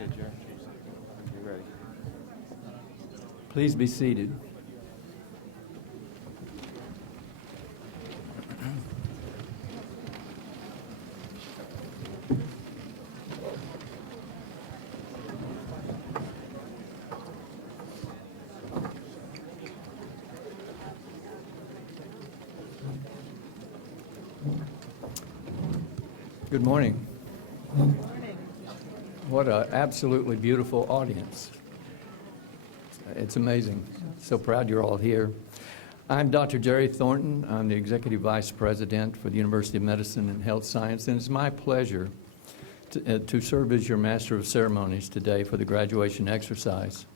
Okay, Jerry. You ready? Please be seated. Good morning. What an absolutely beautiful audience. It's amazing. So proud you're all here. I'm Dr. Jerry Thornton. I'm the Executive Vice President for the University of Medicine and Health Science, and it's my pleasure to serve as your Master of Ceremonies today for the graduation exercise.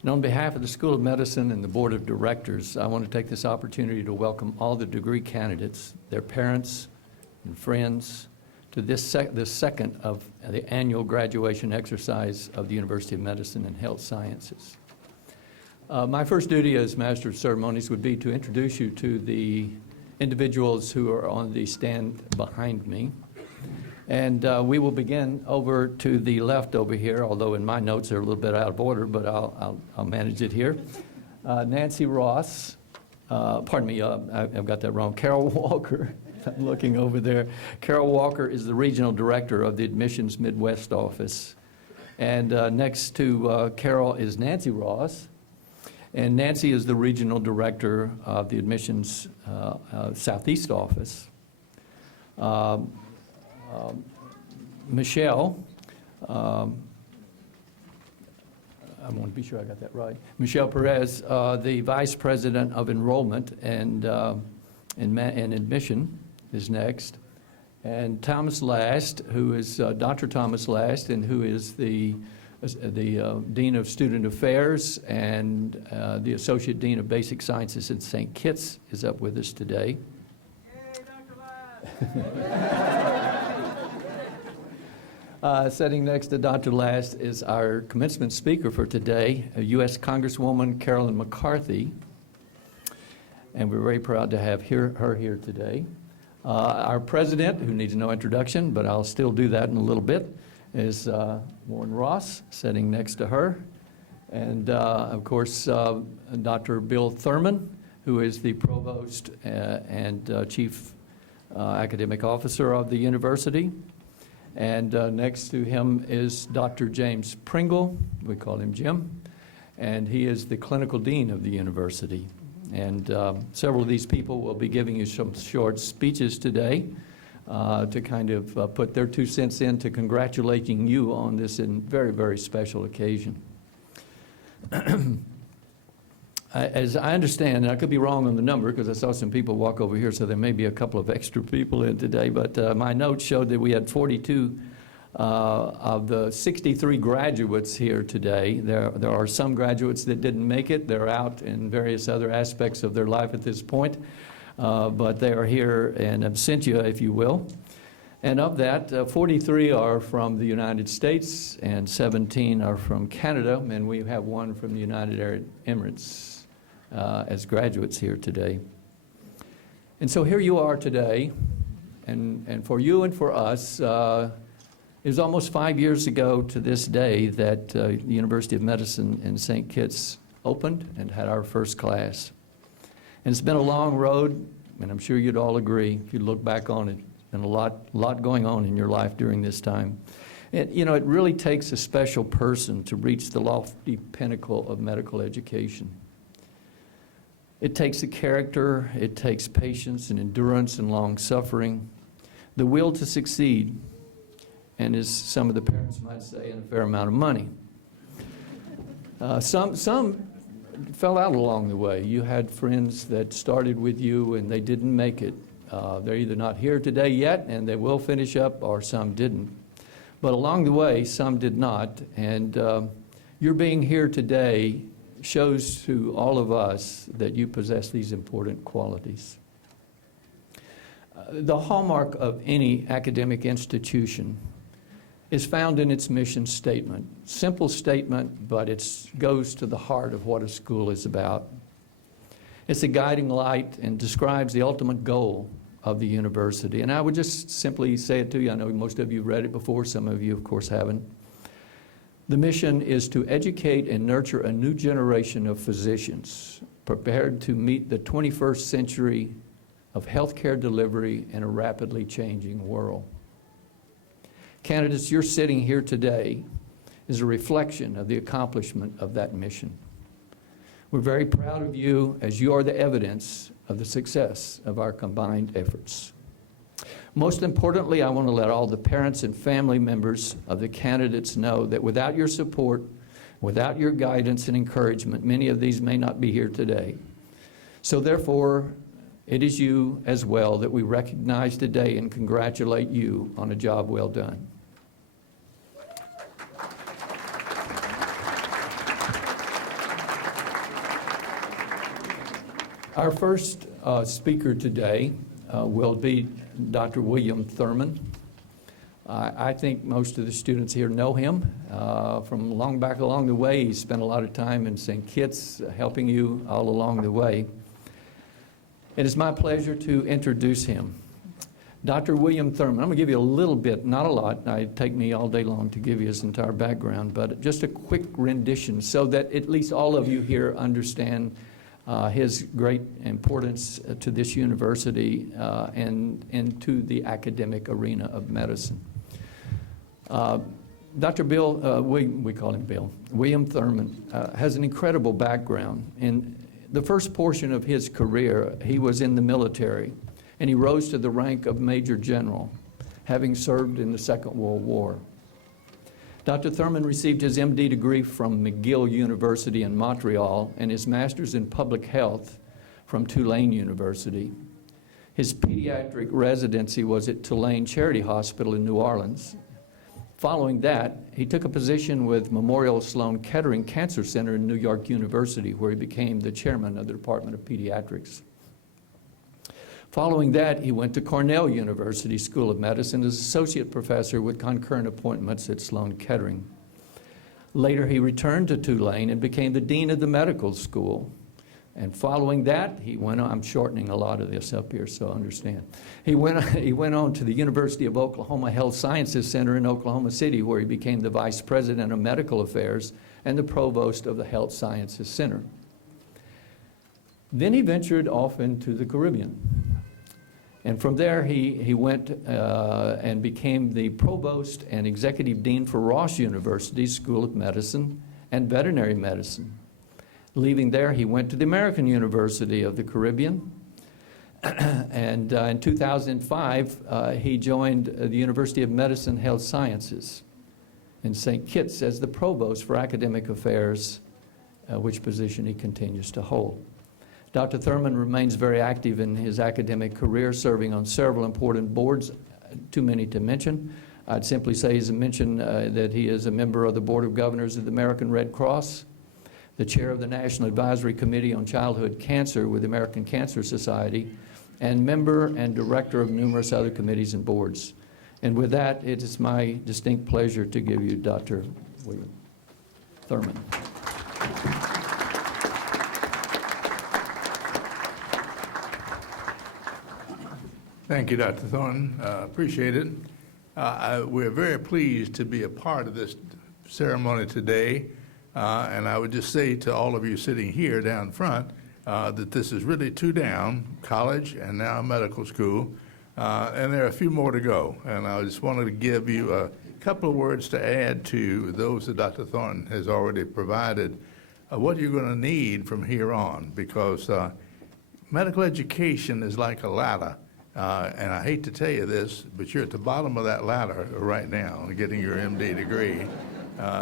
And on behalf of the School of Medicine and the Board of Directors, I want to take this opportunity to welcome all the degree candidates, their parents and friends, to this second of the annual graduation exercise of the University of Medicine and Health Sciences. My first duty as Master of Ceremonies would be to introduce you to the individuals who are on the stand behind me. And we will begin over to the left over here, although in my notes they're a little bit out of order, but I'll manage it here. Nancy Ross, pardon me, I've got that wrong. Carol Walker. I'm looking over there. Carol Walker is the Regional Director of the Admissions Midwest Office. And next to Carol is Nancy Ross. And Nancy is the Regional Director of the Admissions Southeast Office. Michelle, I want to be sure I got that right. Michelle Perez, the Vice President of Enrollment and Admission, is next. And Thomas Last, who is Dr. Thomas Last, and who is the Dean of Student Affairs and the Associate Dean of Basic Sciences at St. Kitts, is up with us today. Hey, Dr. Last! Sitting next to Dr. Last is our commencement speaker for today, U.S. Congresswoman Carolyn McCarthy. And we're very proud to have her here today. Our president, who needs no introduction, but I'll still do that in a little bit, is Warren Ross, sitting next to her. And, of course, Dr. Bill Thurman, who is the Provost and Chief Academic Officer of the university. And next to him is Dr. James Pringle, we call him Jim, and he is the Clinical Dean of the university. And several of these people will be giving you some short speeches today to kind of put their 2 cents in to congratulating you on this very, very special occasion. As I understand, and I could be wrong on the number because I saw some people walk over here, so there may be a couple of extra people in today, but my notes showed that we had 42 of the 63 graduates here today. There are some graduates that didn't make it. They're out in various other aspects of their life at this point, but they are here in absentia, if you will. And of that, 43 are from the United States and 17 are from Canada, and we have one from the United Arab Emirates as graduates here today. And so here you are today, and for you and for us, it was almost 5 years ago to this day that the University of Medicine in St. Kitts opened and had our first class. And it's been a long road, and I'm sure you'd all agree if you look back on it. And a lot going on in your life during this time. And, you know, it really takes a special person to reach the lofty pinnacle of medical education. It takes the character, it takes patience and endurance and long suffering, the will to succeed, and as some of the parents might say, and a fair amount of money. Some fell out along the way. You had friends that started with you and they didn't make it. They're either not here today yet, and they will finish up, or some didn't. But along the way, some did not. And your being here today shows to all of us that you possess these important qualities. The hallmark of any academic institution is found in its mission statement. Simple statement, but it goes to the heart of what a school is about. It's a guiding light and describes the ultimate goal of the university. And I would just simply say it to you. I know most of you have read it before. Some of you, of course, haven't. The mission is to educate and nurture a new generation of physicians prepared to meet the 21st century of healthcare delivery in a rapidly changing world. Candidates, you're sitting here today is a reflection of the accomplishment of that mission. We're very proud of you as you are the evidence of the success of our combined efforts. Most importantly, I want to let all the parents and family members of the candidates know that without your support, without your guidance and encouragement, many of these may not be here today. So therefore, it is you as well that we recognize today and congratulate you on a job well done. Our first speaker today will be Dr. William Thurman. I think most of the students here know him from long back along the way. He spent a lot of time in St. Kitts helping you all along the way. It is my pleasure to introduce him. Dr. William Thurman, I'm going to give you a little bit, not a lot. It'd take me all day long to give you his entire background, but just a quick rendition so that at least all of you here understand his great importance to this university and to the academic arena of medicine. Dr. Bill, we call him Bill, William Thurman has an incredible background. In the first portion of his career, he was in the military, and he rose to the rank of Major General, having served in the Second World War. Dr. Thurman received his MD degree from McGill University in Montreal and his master's in public health from Tulane University. His pediatric residency was at Tulane Charity Hospital in New Orleans. Following that, he took a position with Memorial Sloan Kettering Cancer Center in New York University, where he became the chairman of the Department of Pediatrics. Following that, he went to Cornell University School of Medicine as associate professor with concurrent appointments at Sloan Kettering. Later, he returned to Tulane and became the dean of the medical school. And following that, he went on, I'm shortening a lot of this up here, so understand. He went on to the University of Oklahoma Health Sciences Center in Oklahoma City, where he became the vice president of medical affairs and the provost of the Health Sciences Center. Then he ventured off into the Caribbean. And from there, he went and became the provost and executive dean for Ross University School of Medicine and Veterinary Medicine. Leaving there, he went to the American University of the Caribbean. And in 2005, he joined the University of Medicine Health Sciences in St. Kitts as the provost for academic affairs, which position he continues to hold. Dr. Thurman remains very active in his academic career, serving on several important boards, too many to mention. I'd simply say he's a mention that he is a member of the Board of Governors of the American Red Cross, the chair of the National Advisory Committee on Childhood Cancer with the American Cancer Society, and member and director of numerous other committees and boards. And with that, it is my distinct pleasure to give you Dr. William Thurman. Thank you, Dr. Thornton. Appreciate it. We're very pleased to be a part of this ceremony today. And I would just say to all of you sitting here down front that this is really two down, college and now medical school. And there are a few more to go. And I just wanted to give you a couple of words to add to those that Dr. Thornton has already provided, what you're going to need from here on, because medical education is like a ladder. And I hate to tell you this, but you're at the bottom of that ladder right now, getting your MD degree.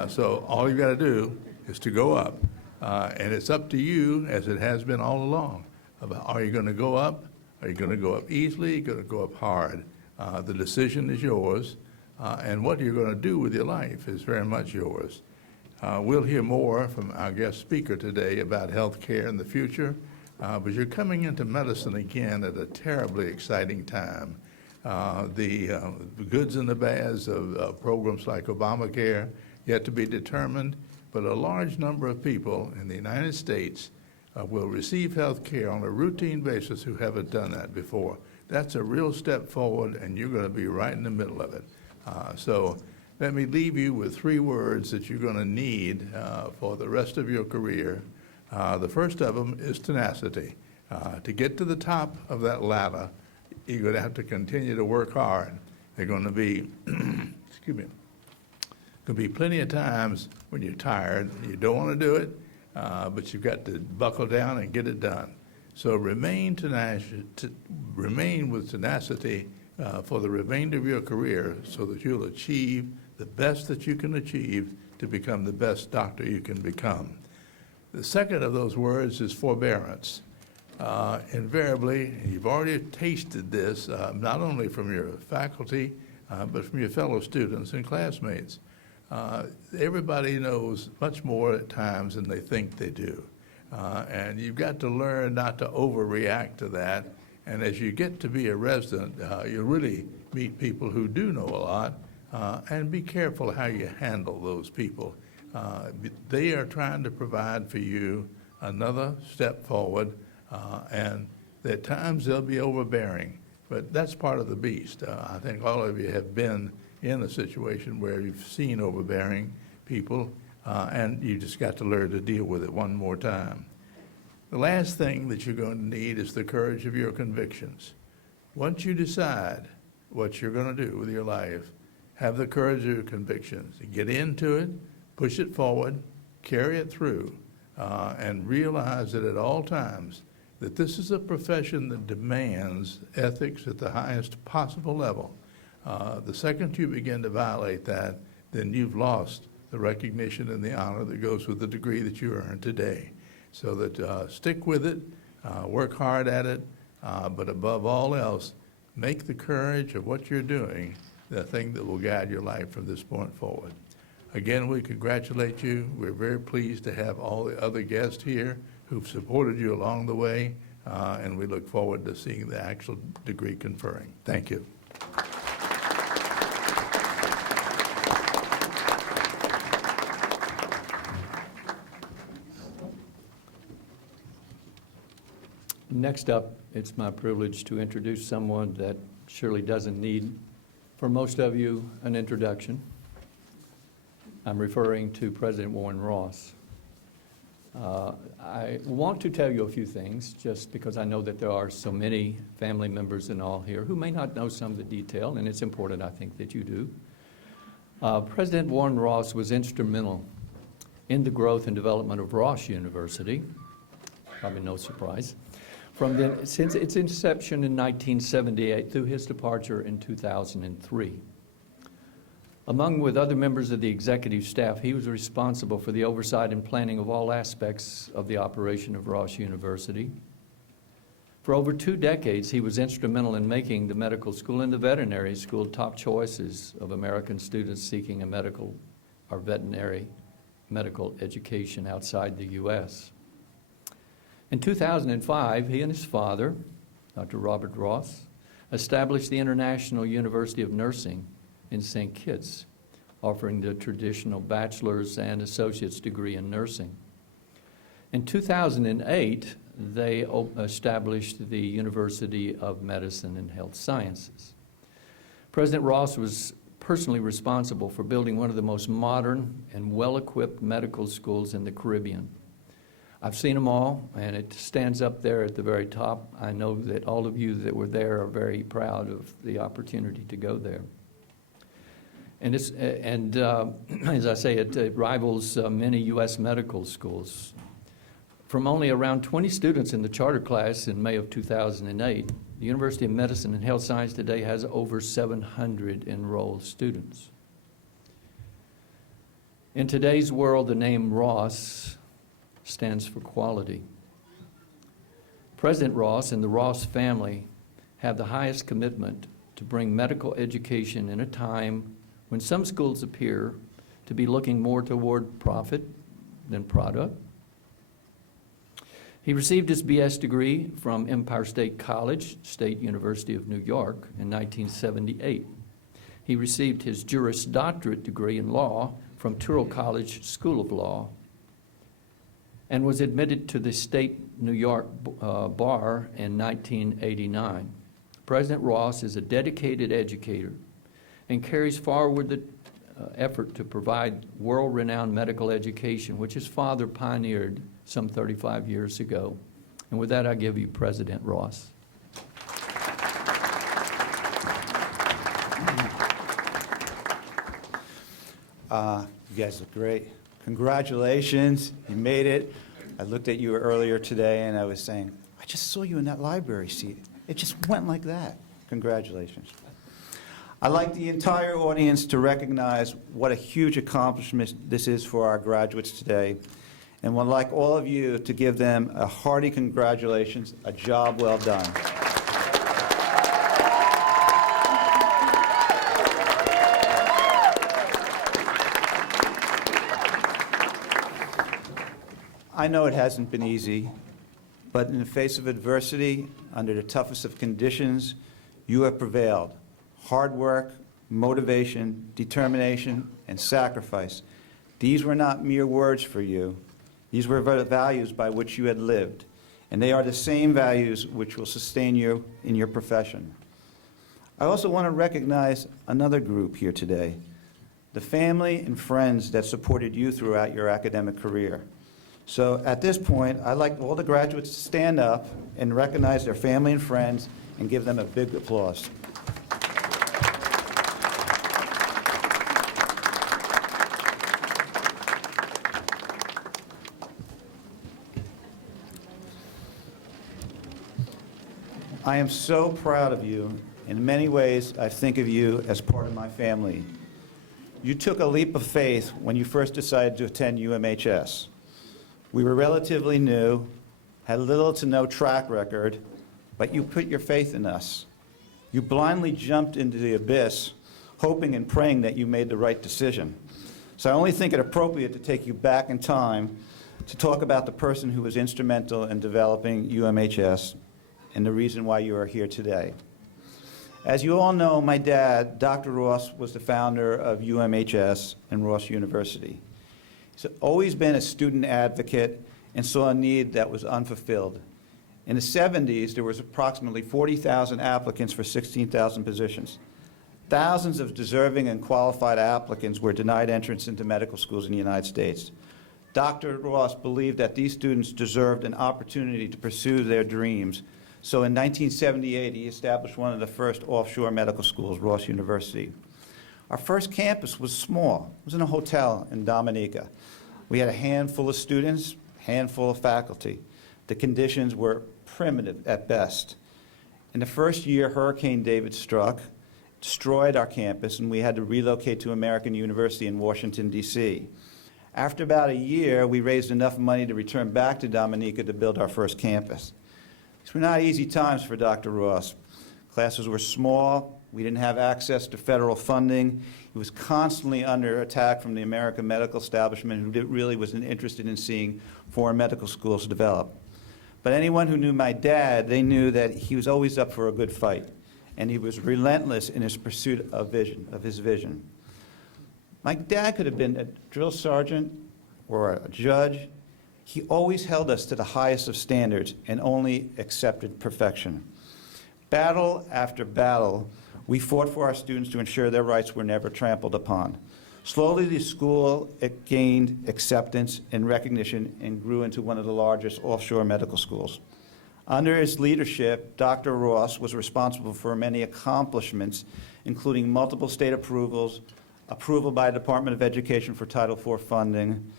So all you got to do is to go up. And it's up to you, as it has been all along, about are you going to go up? Are you going to go up easily? Are you going to go up hard? The decision is yours. And what you're going to do with your life is very much yours. We'll hear more from our guest speaker today about health care in the future. But you're coming into medicine again at a terribly exciting time. The goods and the bads of programs like Obamacare yet to be determined, but a large number of people in the United States will receive health care on a routine basis who haven't done that before. That's a real step forward, and you're going to be right in the middle of it. So let me leave you with 3 words that you're going to need for the rest of your career. The first of them is tenacity. To get to the top of that ladder, you're going to have to continue to work hard. There are going to be, excuse me, going to be plenty of times when you're tired, you don't want to do it, but you've got to buckle down and get it done. So remain with tenacity for the remainder of your career so that you'll achieve the best that you can achieve to become the best doctor you can become. The second of those words is forbearance. Invariably, you've already tasted this, not only from your faculty, but from your fellow students and classmates. Everybody knows much more at times than they think they do. And you've got to learn not to overreact to that. And as you get to be a resident, you'll really meet people who do know a lot, and be careful how you handle those people. They are trying to provide for you another step forward, and at times they'll be overbearing, but that's part of the beast. I think all of you have been in a situation where you've seen overbearing people, and you just got to learn to deal with it one more time. The last thing that you're going to need is the courage of your convictions. Once you decide what you're going to do with your life, have the courage of your convictions. Get into it, push it forward, carry it through, and realize that at all times that this is a profession that demands ethics at the highest possible level. The second you begin to violate that, then you've lost the recognition and the honor that goes with the degree that you earned today. So that stick with it, work hard at it, but above all else, make the courage of what you're doing the thing that will guide your life from this point forward. Again, we congratulate you. We're very pleased to have all the other guests here who've supported you along the way, and we look forward to seeing the actual degree conferring. Thank you. Next up, it's my privilege to introduce someone that surely doesn't need, for most of you, an introduction. I'm referring to President Warren Ross. I want to tell you a few things, just because I know that there are so many family members and all here who may not know some of the detail, and it's important, I think, that you do. President Warren Ross was instrumental in the growth and development of Ross University, probably no surprise, since its inception in 1978 through his departure in 2003. Among with other members of the executive staff, he was responsible for the oversight and planning of all aspects of the operation of Ross University. For over 2 decades, he was instrumental in making the medical school and the veterinary school top choices of American students seeking a medical or veterinary medical education outside the U.S. In 2005, he and his father, Dr. Robert Ross, established the International University of Nursing in St. Kitts, offering the traditional bachelor's and associate's degree in nursing. In 2008, they established the University of Medicine and Health Sciences. President Ross was personally responsible for building one of the most modern and well-equipped medical schools in the Caribbean. I've seen them all, and it stands up there at the very top. I know that all of you that were there are very proud of the opportunity to go there. And as I say, it rivals many U.S. medical schools. From only around 20 students in the charter class in May of 2008, the University of Medicine and Health Science today has over 700 enrolled students. In today's world, the name Ross stands for quality. President Ross and the Ross family have the highest commitment to bring medical education in a time when some schools appear to be looking more toward profit than product. He received his BS degree from Empire State College, State University of New York, in 1978. He received his Juris Doctorate degree in law from Touro College School of Law and was admitted to the State New York Bar in 1989. President Ross is a dedicated educator and carries forward effort to provide world-renowned medical education, which his father pioneered some 35 years ago. And with that, I give you President Ross. You guys look great. Congratulations, you made it. I looked at you earlier today and I was saying, I just saw you in that library seat. It just went like that. Congratulations. I'd like the entire audience to recognize what a huge accomplishment this is for our graduates today, and would like all of you to give them a hearty congratulations, a job well done. I know it hasn't been easy, but in the face of adversity, under the toughest of conditions, you have prevailed. Hard work, motivation, determination, and sacrifice. These were not mere words for you. These were the values by which you had lived, and they are the same values which will sustain you in your profession. I also want to recognize another group here today, the family and friends that supported you throughout your academic career. So at this point, I'd like all the graduates to stand up and recognize their family and friends and give them a big applause. I am so proud of you. In many ways, I think of you as part of my family. You took a leap of faith when you first decided to attend UMHS. We were relatively new, had little to no track record, but you put your faith in us. You blindly jumped into the abyss, hoping and praying that you made the right decision. So I only think it appropriate to take you back in time to talk about the person who was instrumental in developing UMHS and the reason why you are here today. As you all know, my dad, Dr. Ross, was the founder of UMHS and Ross University. He's always been a student advocate and saw a need that was unfulfilled. In the 70s, there was approximately 40,000 applicants for 16,000 positions. Thousands of deserving and qualified applicants were denied entrance into medical schools in the United States. Dr. Ross believed that these students deserved an opportunity to pursue their dreams. So in 1978, he established one of the first offshore medical schools, Ross University. Our first campus was small. It was in a hotel in Dominica. We had a handful of students, handful of faculty. The conditions were primitive at best. In the first year, Hurricane David struck, destroyed our campus, and we had to relocate to American University in Washington, D.C. After about a year, we raised enough money to return back to Dominica to build our first campus. These were not easy times for Dr. Ross. Classes were small. We didn't have access to federal funding. He was constantly under attack from the American medical establishment, who really wasn't interested in seeing foreign medical schools develop. But anyone who knew my dad, they knew that he was always up for a good fight, and he was relentless in his pursuit of his vision. My dad could have been a drill sergeant or a judge. He always held us to the highest of standards and only accepted perfection. Battle after battle, we fought for our students to ensure their rights were never trampled upon. Slowly, the school gained acceptance and recognition and grew into one of the largest offshore medical schools. Under his leadership, Dr. Ross was responsible for many accomplishments, including multiple state approvals, approval by the Department of Education for Title IV funding,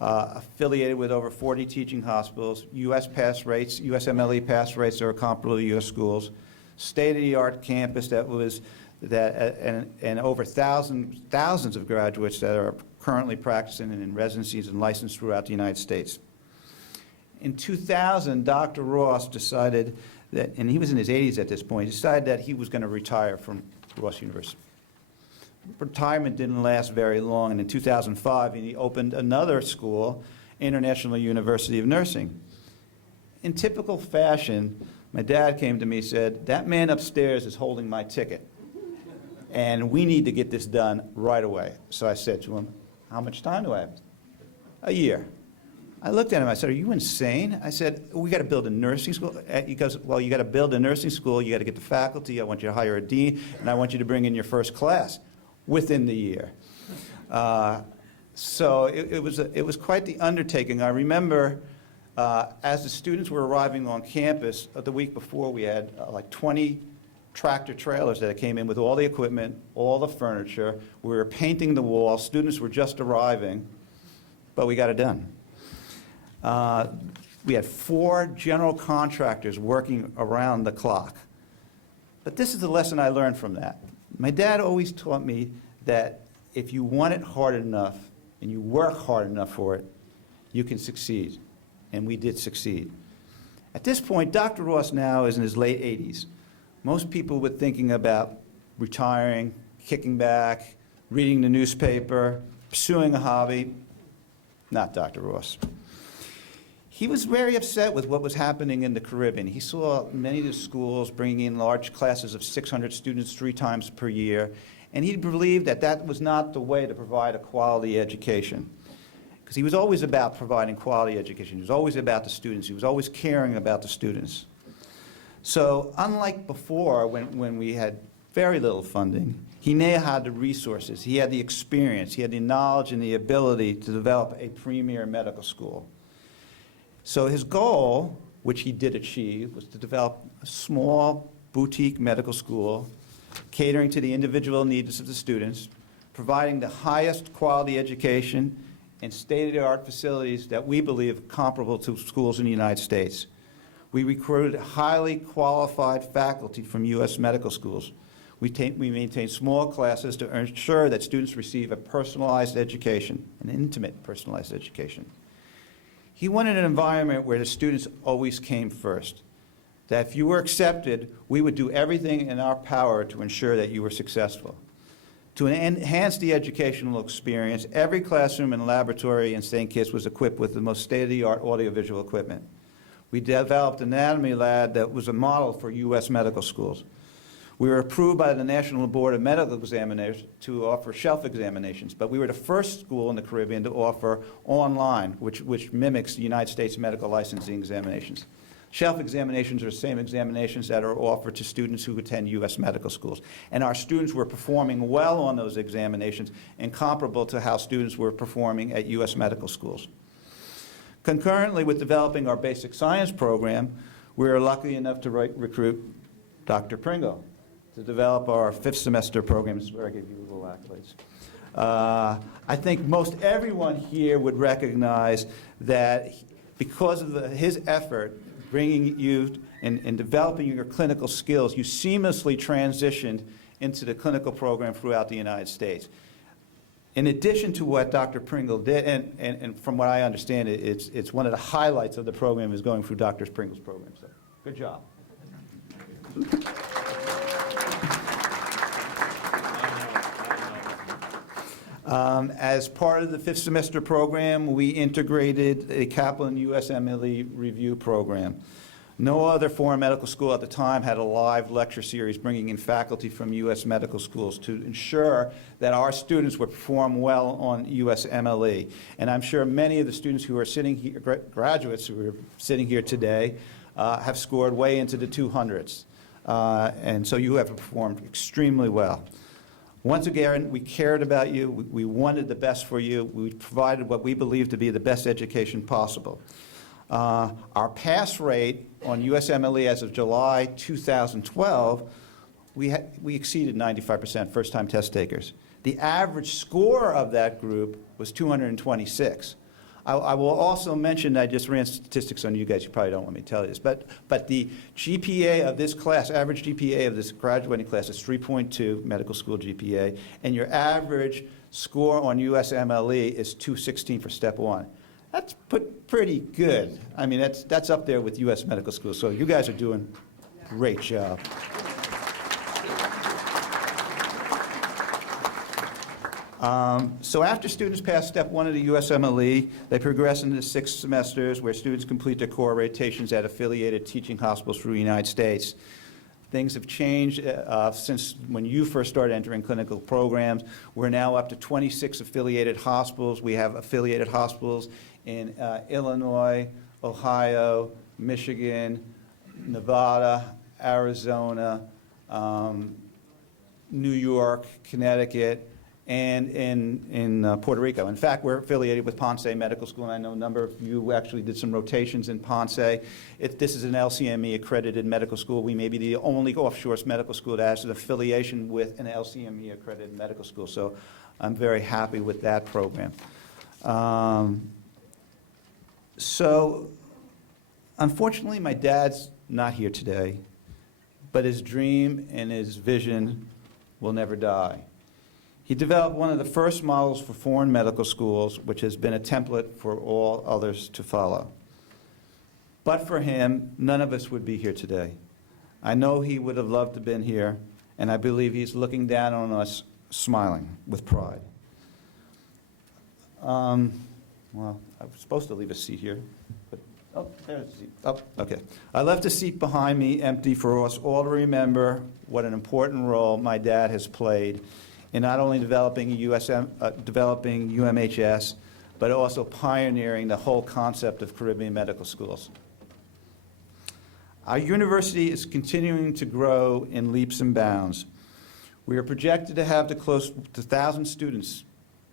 affiliated with over 40 teaching hospitals, U.S. pass rates, USMLE pass rates that are comparable to U.S. schools, state-of-the-art campus and over thousands of graduates that are currently practicing in residencies and licensed throughout the United States. In 2000, Dr. Ross decided that, and he was in his 80s at this point, he decided that he was going to retire from Ross University. Retirement didn't last very long, and in 2005, he opened another school, International University of Nursing. In typical fashion, my dad came to me and said, "That man upstairs is holding my ticket, and we need to get this done right away." So I said to him, "How much time do I have?" "A year." I looked at him, I said, "Are you insane?" I said, "We got to build a nursing school." He goes, "Well, you got to build a nursing school, you got to get the faculty, I want you to hire a dean, and I want you to bring in your first class within the year." So it was quite the undertaking. I remember as the students were arriving on campus the week before, we had like 20 tractor trailers that came in with all the equipment, all the furniture. We were painting the wall. Students were just arriving, but we got it done. We had 4 general contractors working around the clock. But this is the lesson I learned from that. My dad always taught me that if you want it hard enough and you work hard enough for it, you can succeed. And we did succeed. At this point, Dr. Ross now is in his late 80s. Most people were thinking about retiring, kicking back, reading the newspaper, pursuing a hobby. Not Dr. Ross. He was very upset with what was happening in the Caribbean. He saw many of the schools bringing in large classes of 600 students 3 times per year, and he believed that that was not the way to provide a quality education. Because he was always about providing quality education. He was always about the students. He was always caring about the students. So unlike before, when we had very little funding, he now had the resources. He had the experience. He had the knowledge and the ability to develop a premier medical school. So his goal, which he did achieve, was to develop a small boutique medical school catering to the individual needs of the students, providing the highest quality education and state-of-the-art facilities that we believe comparable to schools in the United States. We recruited highly qualified faculty from U.S. medical schools. We maintain small classes to ensure that students receive a personalized education, an intimate personalized education. He wanted an environment where the students always came first, that if you were accepted, we would do everything in our power to ensure that you were successful. To enhance the educational experience, every classroom and laboratory in St. Kitts was equipped with the most state-of-the-art audiovisual equipment. We developed an anatomy lab that was a model for U.S. medical schools. We were approved by the National Board of Medical Examiners to offer shelf examinations, but we were the first school in the Caribbean to offer online, which mimics the United States medical licensing examinations. Shelf examinations are the same examinations that are offered to students who attend U.S. medical schools. And our students were performing well on those examinations and comparable to how students were performing at U.S. medical schools. Concurrently with developing our basic science program, we were lucky enough to recruit Dr. Pringle to develop our 5th semester program. This is where I give you little accolades. I think most everyone here would recognize that because of his effort, bringing you and developing your clinical skills, you seamlessly transitioned into the clinical program throughout the United States. In addition to what Dr. Pringle did, and from what I understand, it's one of the highlights of the program is going through Dr. Pringle's program. So, good job. As part of the 5th semester program, we integrated a Kaplan USMLE review program. No other foreign medical school at the time had a live lecture series bringing in faculty from U.S. medical schools to ensure that our students would perform well on USMLE. And I'm sure many of the students who are sitting here, graduates who are sitting here today, have scored way into the 200s. And so you have performed extremely well. Once again, we cared about you. We wanted the best for you. We provided what we believe to be the best education possible. Our pass rate on USMLE as of July 2012, we exceeded 95% first-time test takers. The average score of that group was 226. I will also mention, I just ran statistics on you guys, you probably don't want me to tell you this, but the GPA of this class, average GPA of this graduating class is 3.2, medical school GPA, and your average score on USMLE is 216 for step 1. That's pretty good. I mean, that's up there with U.S. medical schools, so you guys are doing a great job. So after students pass step 1 of the USMLE, they progress into the 6 semesters where students complete their core rotations at affiliated teaching hospitals through the United States. Things have changed since when you first started entering clinical programs. We're now up to 26 affiliated hospitals. We have affiliated hospitals in Illinois, Ohio, Michigan, Nevada, Arizona, New York, Connecticut, and in Puerto Rico. In fact, we're affiliated with Ponce Medical School, and I know a number of you actually did some rotations in Ponce. This is an LCME accredited medical school. We may be the only offshore medical school that has an affiliation with an LCME accredited medical school, so I'm very happy with that program. So, unfortunately, my dad's not here today, but his dream and his vision will never die. He developed one of the first models for foreign medical schools, which has been a template for all others to follow. But for him, none of us would be here today. I know he would have loved to have been here, and I believe he's looking down on us, smiling with pride. Well, I was supposed to leave a seat here, but, oh, there's a seat. Oh, okay. I left a seat behind me empty for us all to remember what an important role my dad has played in not only developing UMHS, but also pioneering the whole concept of Caribbean medical schools. Our university is continuing to grow in leaps and bounds. We are projected to have close to 1,000 students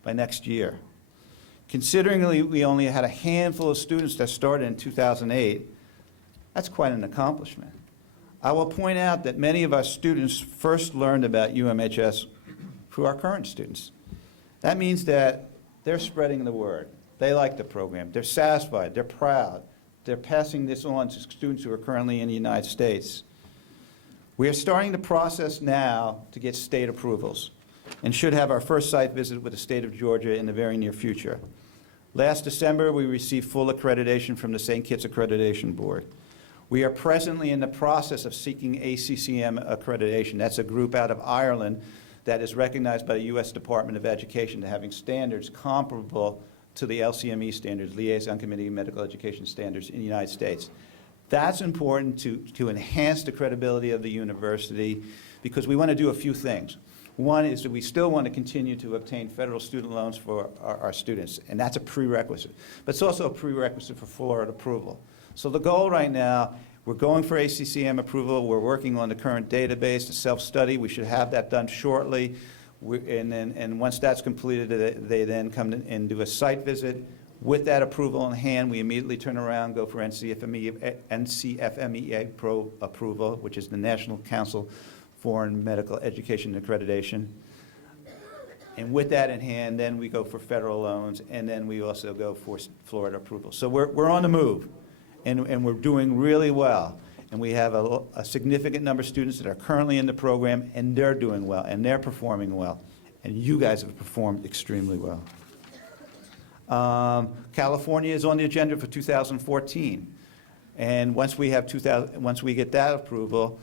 by next year. Considering we only had a handful of students that started in 2008, that's quite an accomplishment. I will point out that many of our students first learned about UMHS through our current students. That means that they're spreading the word. They like the program. They're satisfied. They're proud. They're passing this on to students who are currently in the United States. We are starting the process now to get state approvals and should have our first site visit with the state of Georgia in the very near future. Last December, we received full accreditation from the St. Kitts Accreditation Board. We are presently in the process of seeking ACCM accreditation. That's a group out of Ireland that is recognized by the U.S. Department of Education to having standards comparable to the LCME standards, Liaison Committee of Medical Education Standards in the United States. That's important to enhance the credibility of the university because we want to do a few things. One is that we still want to continue to obtain federal student loans for our students, and that's a prerequisite. But it's also a prerequisite for Florida approval. So the goal right now, we're going for ACCM approval. We're working on the current database, the self-study. We should have that done shortly. And once that's completed, they then come and do a site visit. With that approval in hand, we immediately turn around, go for NCFMEA Pro approval, which is the National Council Foreign Medical Education Accreditation. And with that in hand, then we go for federal loans, and then we also go for Florida approval. So we're on the move, and we're doing really well. And we have a significant number of students that are currently in the program, and they're doing well, and they're performing well. And you guys have performed extremely well. California is on the agenda for 2014. And once we get that approval,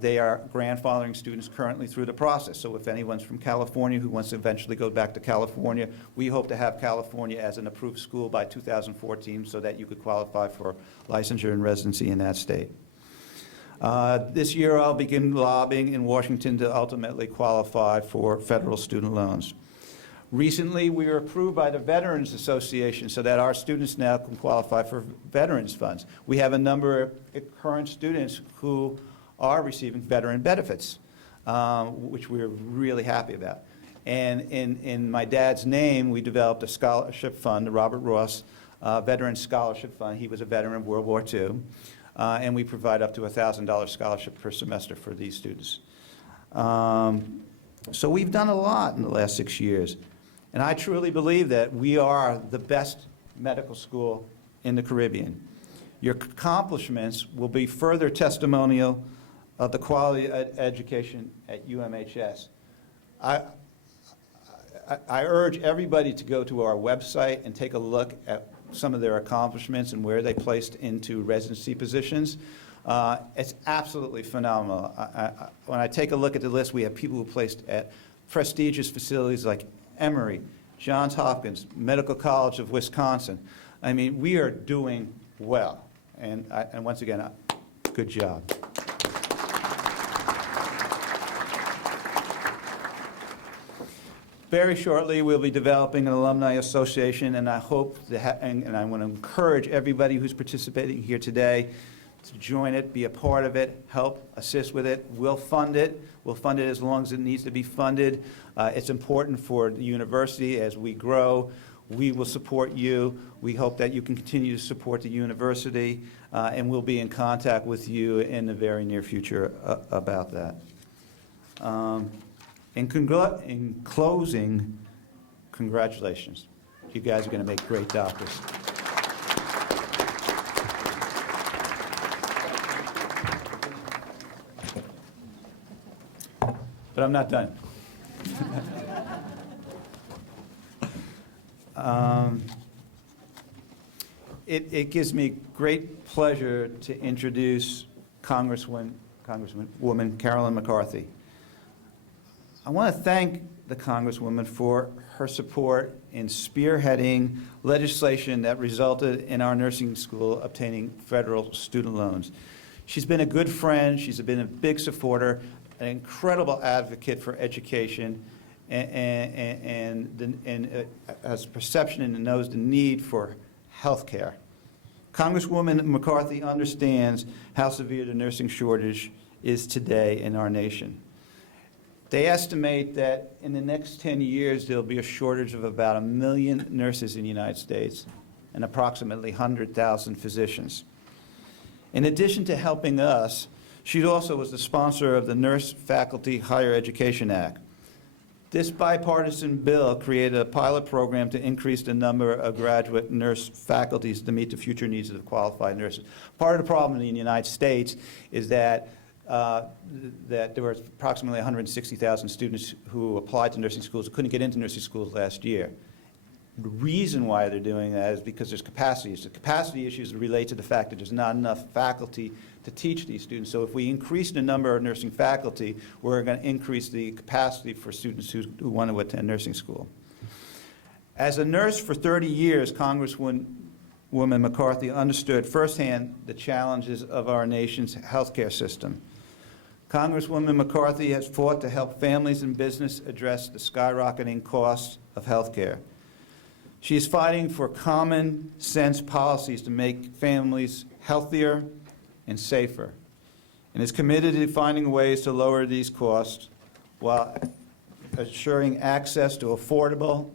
they are grandfathering students currently through the process. So if anyone's from California who wants to eventually go back to California, we hope to have California as an approved school by 2014 so that you could qualify for licensure and residency in that state. This year I'll begin lobbying in Washington to ultimately qualify for federal student loans. Recently, we were approved by the Veterans Association so that our students now can qualify for veterans funds. We have a number of current students who are receiving veteran benefits, which we're really happy about. And in my dad's name, we developed a scholarship fund, the Robert Ross Veteran Scholarship Fund. He was a veteran of World War II. And we provide up to $1,000 scholarship per semester for these students. So we've done a lot in the last 6 years. And I truly believe that we are the best medical school in the Caribbean. Your accomplishments will be further testimonial of the quality of education at UMHS. I urge everybody to go to our website and take a look at some of their accomplishments and where they placed into residency positions. It's absolutely phenomenal. When I take a look at the list, we have people who placed at prestigious facilities like Emory, Johns Hopkins, Medical College of Wisconsin. I mean, we are doing well. And once again, good job. Very shortly, we'll be developing an alumni association, and I hope and I want to encourage everybody who's participating here today to join it, be a part of it, help assist with it. We'll fund it. We'll fund it as long as it needs to be funded. It's important for the university as we grow. We will support you. We hope that you can continue to support the university, and we'll be in contact with you in the very near future about that. In closing, congratulations. You guys are going to make great doctors. But I'm not done. It gives me great pleasure to introduce Congresswoman Carolyn McCarthy. I want to thank the Congresswoman for her support in spearheading legislation that resulted in our nursing school obtaining federal student loans. She's been a good friend. She's been a big supporter, an incredible advocate for education, and has perception and knows the need for health care. Congresswoman McCarthy understands how severe the nursing shortage is today in our nation. They estimate that in the next 10 years, there'll be a shortage of about 1 million nurses in the United States and approximately 100,000 physicians. In addition to helping us, she also was the sponsor of the Nurse Faculty Higher Education Act. This bipartisan bill created a pilot program to increase the number of graduate nurse faculties to meet the future needs of qualified nurses. Part of the problem in the United States is that there were approximately 160,000 students who applied to nursing schools who couldn't get into nursing schools last year. The reason why they're doing that is because there's capacity issues. The capacity issues relate to the fact that there's not enough faculty to teach these students. So if we increase the number of nursing faculty, we're going to increase the capacity for students who want to attend nursing school. As a nurse for 30 years, Congresswoman McCarthy understood firsthand the challenges of our nation's healthcare system. Congresswoman McCarthy has fought to help families and business address the skyrocketing costs of healthcare. She is fighting for common sense policies to make families healthier and safer, and is committed to finding ways to lower these costs while assuring access to affordable,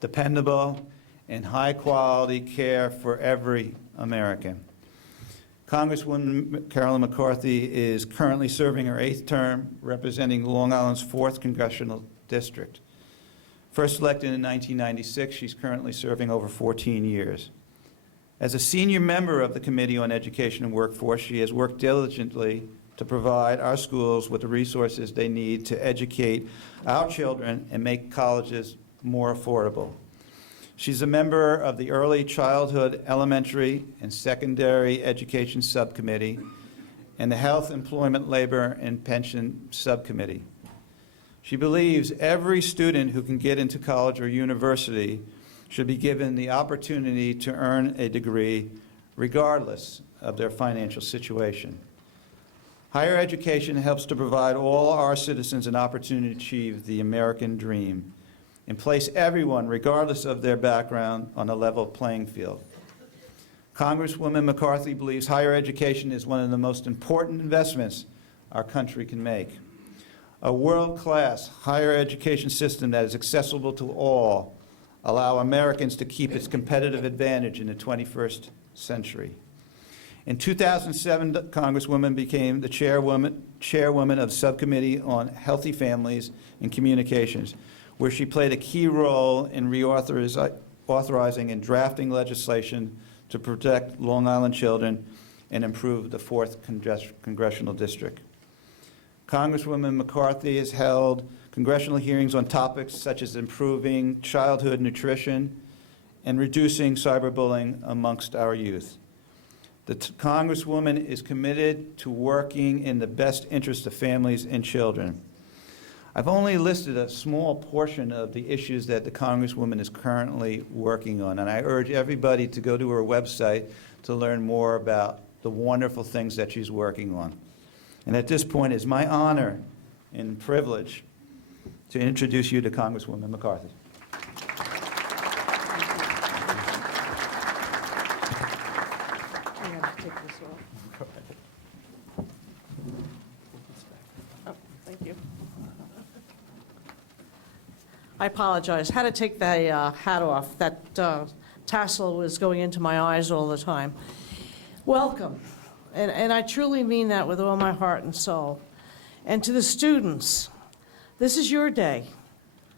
dependable, and high-quality care for every American. Congresswoman Carolyn McCarthy is currently serving her 8th term representing Long Island's 4th Congressional District. First elected in 1996, she's currently serving over 14 years. As a senior member of the Committee on Education and Workforce, she has worked diligently to provide our schools with the resources they need to educate our children and make colleges more affordable. She's a member of the Early Childhood, Elementary, and Secondary Education Subcommittee and the Health, Employment, Labor, and Pension Subcommittee. She believes every student who can get into college or university should be given the opportunity to earn a degree regardless of their financial situation. Higher education helps to provide all our citizens an opportunity to achieve the American dream and place everyone, regardless of their background, on a level playing field. Congresswoman McCarthy believes higher education is one of the most important investments our country can make. A world-class higher education system that is accessible to all allow Americans to keep its competitive advantage in the 21st century. In 2007, the Congresswoman became the chairwoman of Subcommittee on Healthy Families and Communications, where she played a key role in authorizing and drafting legislation to protect Long Island children and improve the 4th Congressional District. Congresswoman McCarthy has held congressional hearings on topics such as improving childhood nutrition and reducing cyberbullying amongst our youth. The Congresswoman is committed to working in the best interest of families and children. I've only listed a small portion of the issues that the Congresswoman is currently working on, and I urge everybody to go to her website to learn more about the wonderful things that she's working on. And at this point, it's my honor and privilege to introduce you to Congresswoman McCarthy. I have to take this off. I apologize. Had to take the hat off. That tassel was going into my eyes all the time. Welcome. And I truly mean that with all my heart and soul. And to the students, this is your day.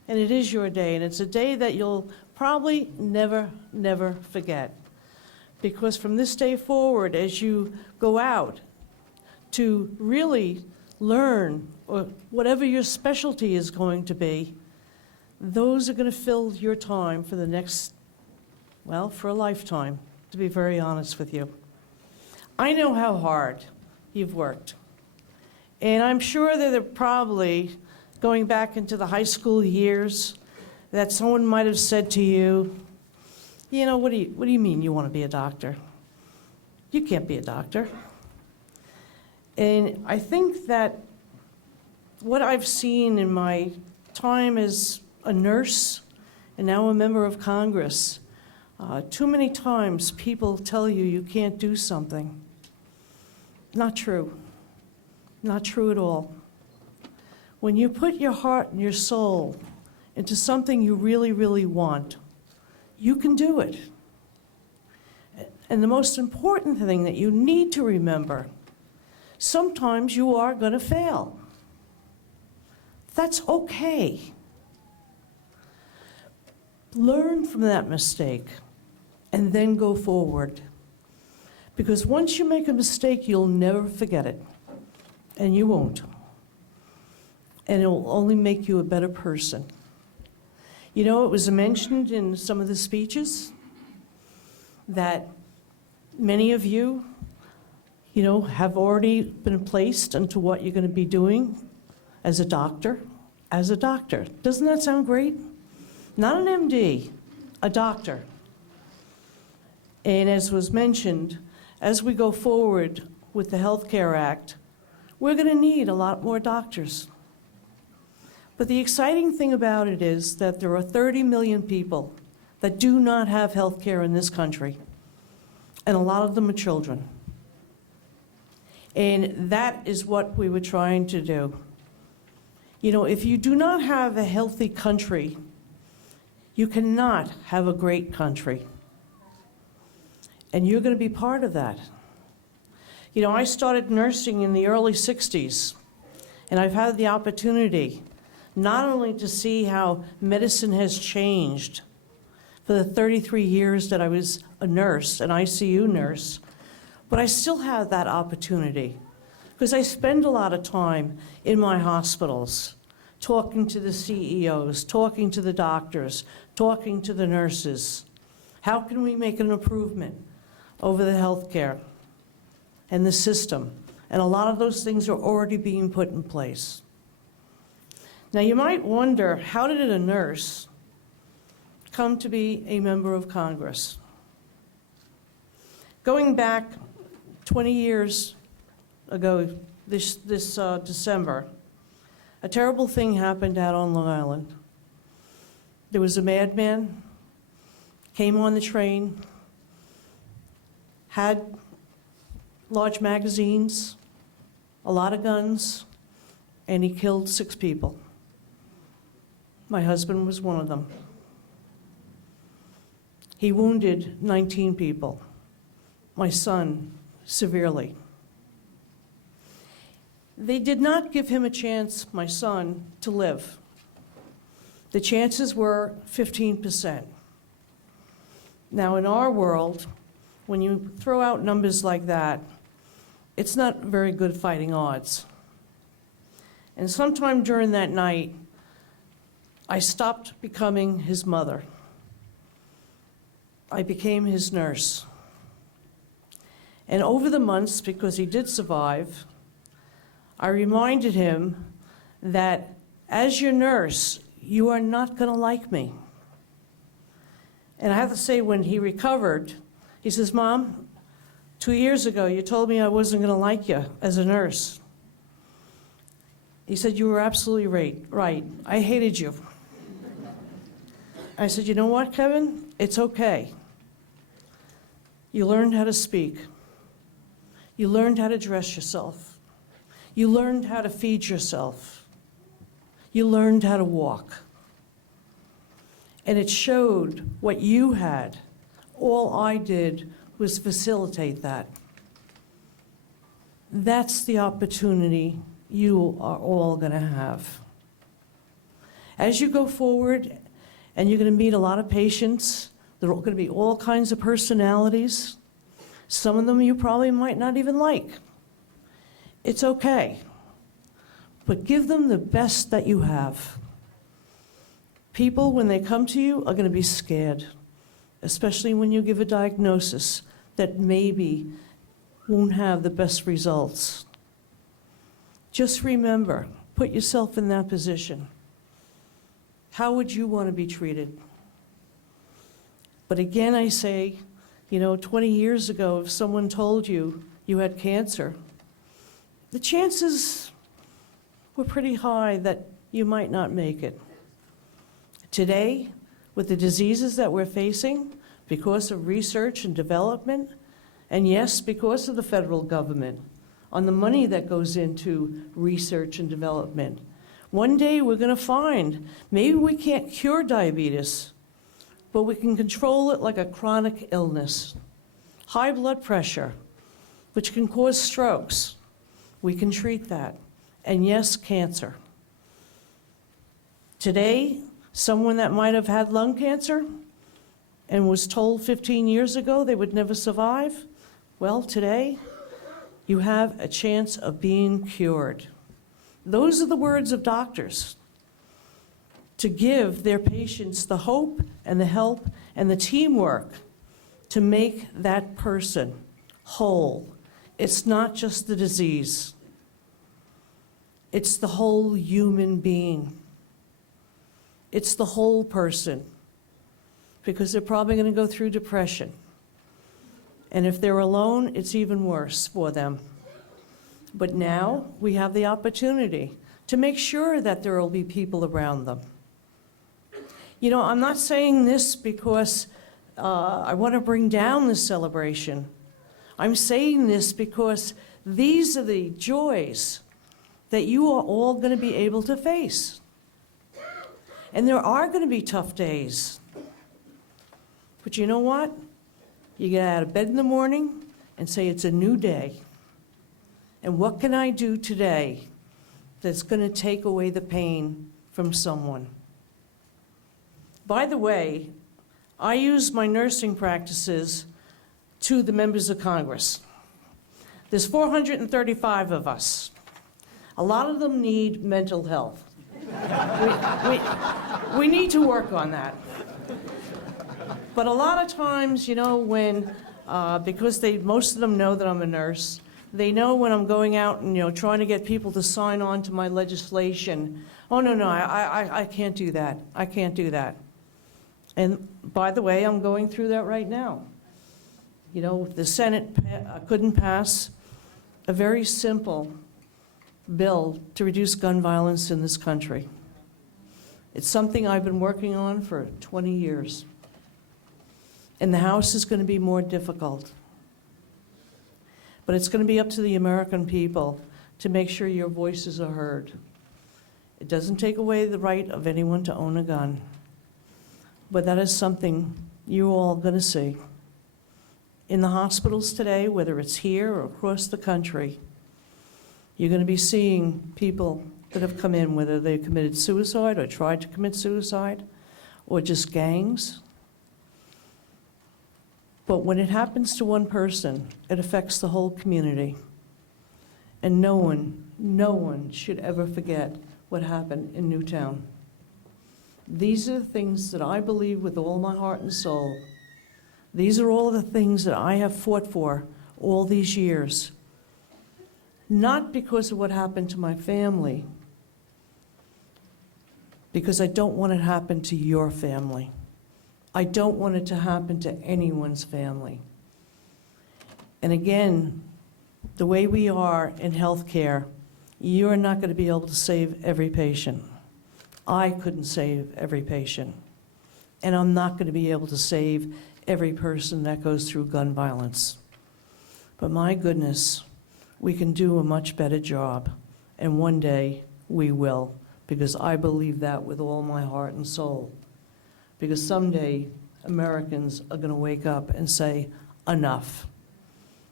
And it is your day. And it's a day that you'll probably never, never forget. Because from this day forward, as you go out to really learn, or whatever your specialty is going to be, those are going to fill your time for the next, well, for a lifetime, to be very honest with you. I know how hard you've worked. And I'm sure that they're probably going back into the high school years that someone might have said to you, you know, what do you mean you want to be a doctor? You can't be a doctor. And I think that what I've seen in my time as a nurse and now a member of Congress, too many times people tell you you can't do something. Not true. Not true at all. When you put your heart and your soul into something you really, really want, you can do it. And the most important thing that you need to remember, sometimes you are going to fail. That's okay. Learn from that mistake and then go forward. Because once you make a mistake, you'll never forget it. And you won't. And it will only make you a better person. You know, it was mentioned in some of the speeches that many of you, you know, have already been placed into what you're going to be doing as a doctor. As a doctor. Doesn't that sound great? Not an MD, a doctor. And as was mentioned, as we go forward with the Health Care Act, we're going to need a lot more doctors. But the exciting thing about it is that there are 30 million people that do not have health care in this country, and a lot of them are children. And that is what we were trying to do. You know, if you do not have a healthy country, you cannot have a great country. And you're going to be part of that. You know, I started nursing in the early 60s, and I've had the opportunity not only to see how medicine has changed for the 33 years that I was a nurse, an ICU nurse, but I still have that opportunity because I spend a lot of time in my hospitals talking to the CEOs, talking to the doctors, talking to the nurses. How can we make an improvement over the healthcare and the system? And a lot of those things are already being put in place. Now, you might wonder, how did a nurse come to be a member of Congress? Going back 20 years ago, this December, a terrible thing happened out on Long Island. There was a madman, came on the train, had large magazines, a lot of guns, and he killed 6 people. My husband was one of them. He wounded 19 people, my son severely. They did not give him a chance, my son, to live. The chances were 15%. Now, in our world, when you throw out numbers like that, it's not very good fighting odds. And sometime during that night, I stopped becoming his mother. I became his nurse. And over the months, because he did survive, I reminded him that as your nurse, you are not going to like me. And I have to say, when he recovered, he says, Mom, 2 years ago, you told me I wasn't going to like you as a nurse. He said, you were absolutely right. I hated you. I said, you know what, Kevin? It's okay. You learned how to speak. You learned how to dress yourself. You learned how to feed yourself. You learned how to walk. and it showed what you had. All I did was facilitate that. That's the opportunity you are all going to have. As you go forward, and you're going to meet a lot of patients, there are going to be all kinds of personalities. Some of them you probably might not even like. It's okay. But give them the best that you have. People, when they come to you, are going to be scared, especially when you give a diagnosis that maybe won't have the best results. Just remember, put yourself in that position. How would you want to be treated? But again, I say, 20 years ago, if someone told you you had cancer, the chances were pretty high that you might not make it. Today, with the diseases that we're facing, because of research and development, and yes, because of the federal government, on the money that goes into research and development, one day we're going to find maybe we can't cure diabetes, but we can control it like a chronic illness. High blood pressure, which can cause strokes, we can treat that. And yes, cancer. Today, someone that might have had lung cancer and was told 15 years ago they would never survive, well, today, you have a chance of being cured. Those are the words of doctors, to give their patients the hope and the help and the teamwork to make that person whole. It's not just the disease. It's the whole human being. It's the whole person, because they're probably going to go through depression. And if they're alone, it's even worse for them. But now we have the opportunity to make sure that there will be people around them. I'm not saying this because I want to bring down the celebration. I'm saying this because these are the joys that you are all going to be able to face. And there are going to be tough days. But you know what? You get out of bed in the morning and say, it's a new day. And what can I do today that's going to take away the pain from someone? By the way, I use my nursing practices to the members of Congress. There's 435 of us. A lot of them need mental health. We need to work on that. But a lot of times, when, because most of them know that I'm a nurse, they know when I'm going out and, trying to get people to sign on to my legislation, oh, no, I can't do that. I can't do that. And by the way, I'm going through that right now. The Senate couldn't pass a very simple bill to reduce gun violence in this country. It's something I've been working on for 20 years. And the House is going to be more difficult. But it's going to be up to the American people to make sure your voices are heard. It doesn't take away the right of anyone to own a gun. But that is something you're all going to see. In the hospitals today, whether it's here or across the country, you're going to be seeing people that have come in, whether they committed suicide or tried to commit suicide, or just gangs. But when it happens to one person, it affects the whole community. And no one should ever forget what happened in Newtown. These are the things that I believe with all my heart and soul. These are all the things that I have fought for all these years. Not because of what happened to my family, because I don't want it to happen to your family. I don't want it to happen to anyone's family. And again, the way we are in healthcare, you're not going to be able to save every patient. I couldn't save every patient. And I'm not going to be able to save every person that goes through gun violence. But my goodness, we can do a much better job. And one day we will, because I believe that with all my heart and soul. because someday Americans are going to wake up and say, enough.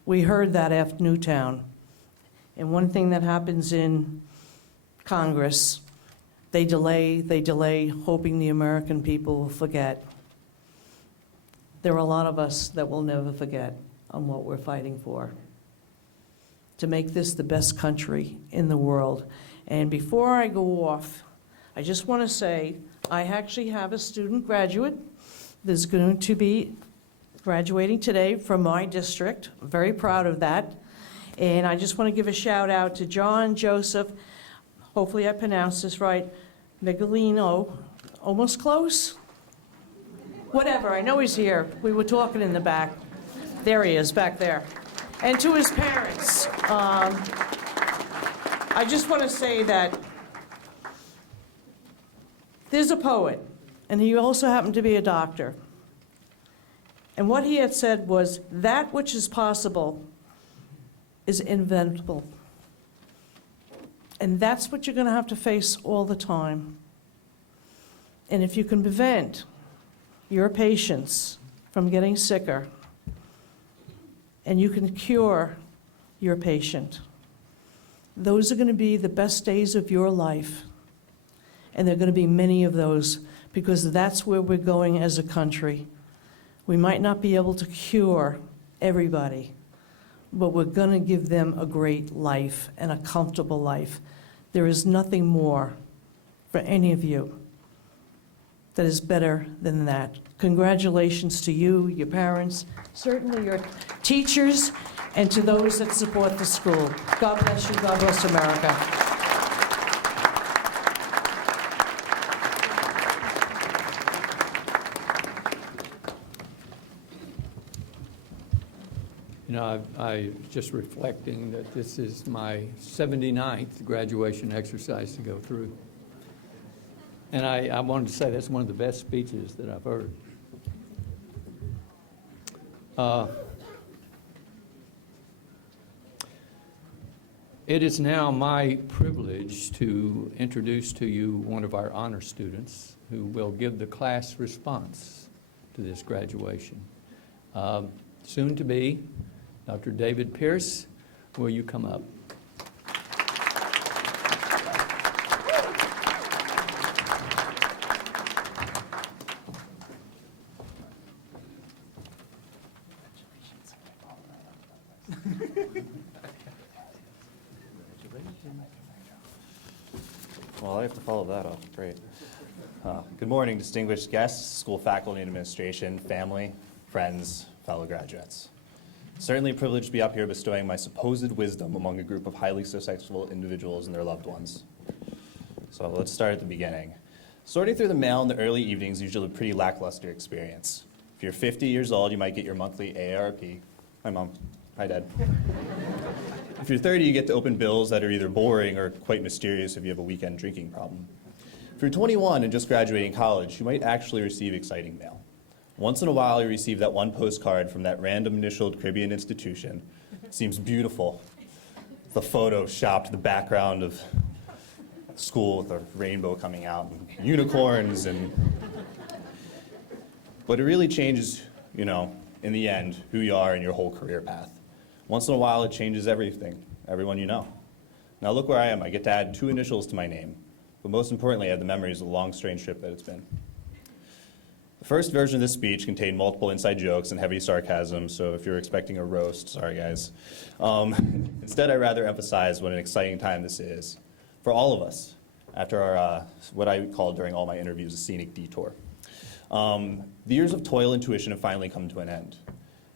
We heard that after Newtown. And one thing that happens in Congress, they delay, hoping the American people will forget. There are a lot of us that will never forget on what we're fighting for, to make this the best country in the world. And before I go off, I just want to say, I actually have a student graduate that's going to be graduating today from my district. I'm very proud of that. And I just want to give a shout out to John Joseph, hopefully I pronounced this right, Migalino, almost close? Whatever, I know he's here. We were talking in the back. There he is, back there. And to his parents, I just want to say that there's a poet, and he also happened to be a doctor. And what he had said was, that which is possible is inventable. And that's what you're going to have to face all the time. And if you can prevent your patients from getting sicker, and you can cure your patient, those are going to be the best days of your life. And there are going to be many of those, because that's where we're going as a country. We might not be able to cure everybody, but we're going to give them a great life and a comfortable life. There is nothing more for any of you that is better than that. Congratulations to you, your parents, certainly your teachers, and to those that support the school. God bless you. God bless America. You know, I just reflecting that this is my 79th graduation exercise to go through. And I wanted to say that's one of the best speeches that I've heard. It is now my privilege to introduce to you one of our honor students who will give the class response to this graduation. Soon to be, Dr. David Pierce, will you come up? Well, I have to follow that up. Great. Good morning, distinguished guests, school faculty and administration, family, friends, fellow graduates. Certainly a privilege to be up here bestowing my supposed wisdom among a group of highly successful individuals and their loved ones. So let's start at the beginning. Sorting through the mail in the early evenings is usually a pretty lackluster experience. If you're 50 years old, you might get your monthly AARP. Hi, Mom. Hi, Dad. If you're 30, you get to open bills that are either boring or quite mysterious if you have a weekend drinking problem. If you're 21 and just graduating college, you might actually receive exciting mail. Once in a while, you receive that one postcard from that random initialed Caribbean institution. It seems beautiful. The photo shopped the background of school with a rainbow coming out and unicorns but it really changes, you know, in the end, who you are and your whole career path. Once in a while, it changes everything, everyone you know. Now look where I am. I get to add 2 initials to my name. But most importantly, I have the memories of the long, strange trip that it's been. The first version of this speech contained multiple inside jokes and heavy sarcasm, so if you're expecting a roast, sorry guys. Instead, I'd rather emphasize what an exciting time this is for all of us after our, what I call during all my interviews, a scenic detour. The years of toil and tuition have finally come to an end.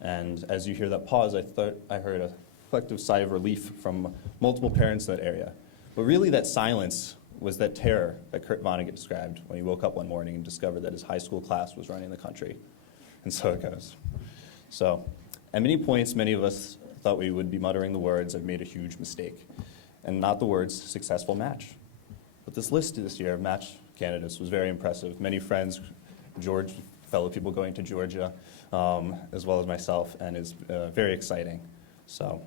And as you hear that pause, I thought I heard a collective sigh of relief from multiple parents in that area. But really that silence was that terror that Kurt Vonnegut described when he woke up one morning and discovered that his high school class was running the country. And so it goes. So at many points, many of us thought we would be muttering the words, "I've made a huge mistake," and not the words, "successful match." But this list this year of match candidates was very impressive. Many friends, fellow people going to Georgia, as well as myself, and is very exciting. So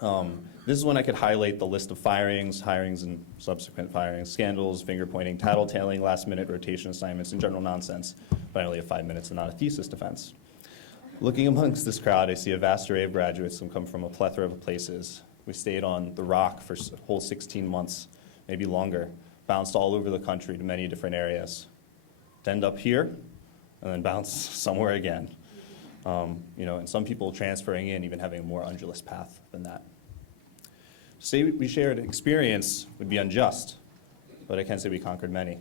This is when I could highlight the list of firings, hirings and subsequent firings, scandals, finger pointing, tattletaling, last-minute rotation assignments, and general nonsense. But I only have 5 minutes and not a thesis defense. Looking amongst this crowd, I see a vast array of graduates who come from a plethora of places. We stayed on the Rock for a whole 16 months, maybe longer, bounced all over the country to many different areas. To end up here, and then bounce somewhere again. And some people transferring in, even having a more undulous path than that. To say we shared experience would be unjust, but I can say we conquered many.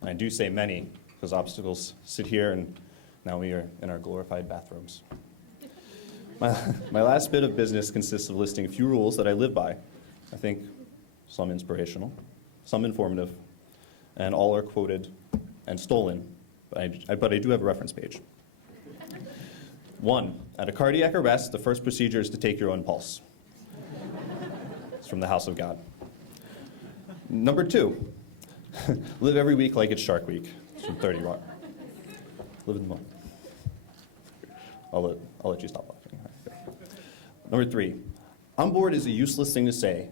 And I do say many, because obstacles sit here, and now we are in our glorified bathrooms. My last bit of business consists of listing a few rules that I live by. I think some inspirational, some informative, and all are quoted and stolen, but I do have a reference page. 1, at a cardiac arrest, the first procedure is to take your own pulse. It's from the house of God. Number 2, live every week like it's Shark Week. It's from 30 Rock. Live in the moment. I'll let you stop laughing. Number 3, on board is a useless thing to say.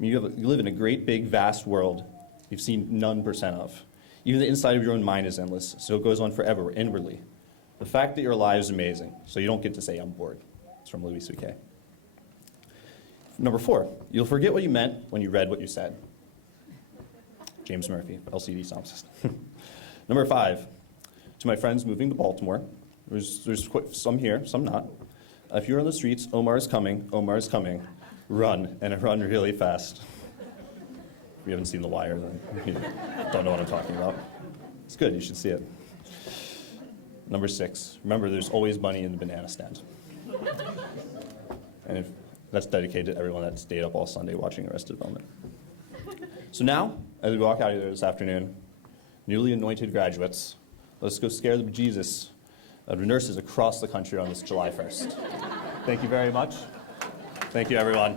You live in a great, big, vast world you've seen none percent of. Even the inside of your own mind is endless, so it goes on forever, inwardly. The fact that you're alive is amazing, so you don't get to say I'm bored. It's from Louis C.K. Number 4, you'll forget what you meant when you read what you said. James Murphy, LCD sound system. Number 5, to my friends moving to Baltimore, there's some here, some not. If you're on the streets, Omar is coming, run, and run really fast. If you haven't seen The Wire, then you don't know what I'm talking about. It's good, you should see it. Number 6, remember there's always money in the banana stand. And that's dedicated to everyone that stayed up all Sunday watching Arrested Development. So now, as we walk out of there this afternoon, newly anointed graduates, let's go scare the bejesus out of nurses across the country on this July 1st. Thank you very much. Thank you, everyone.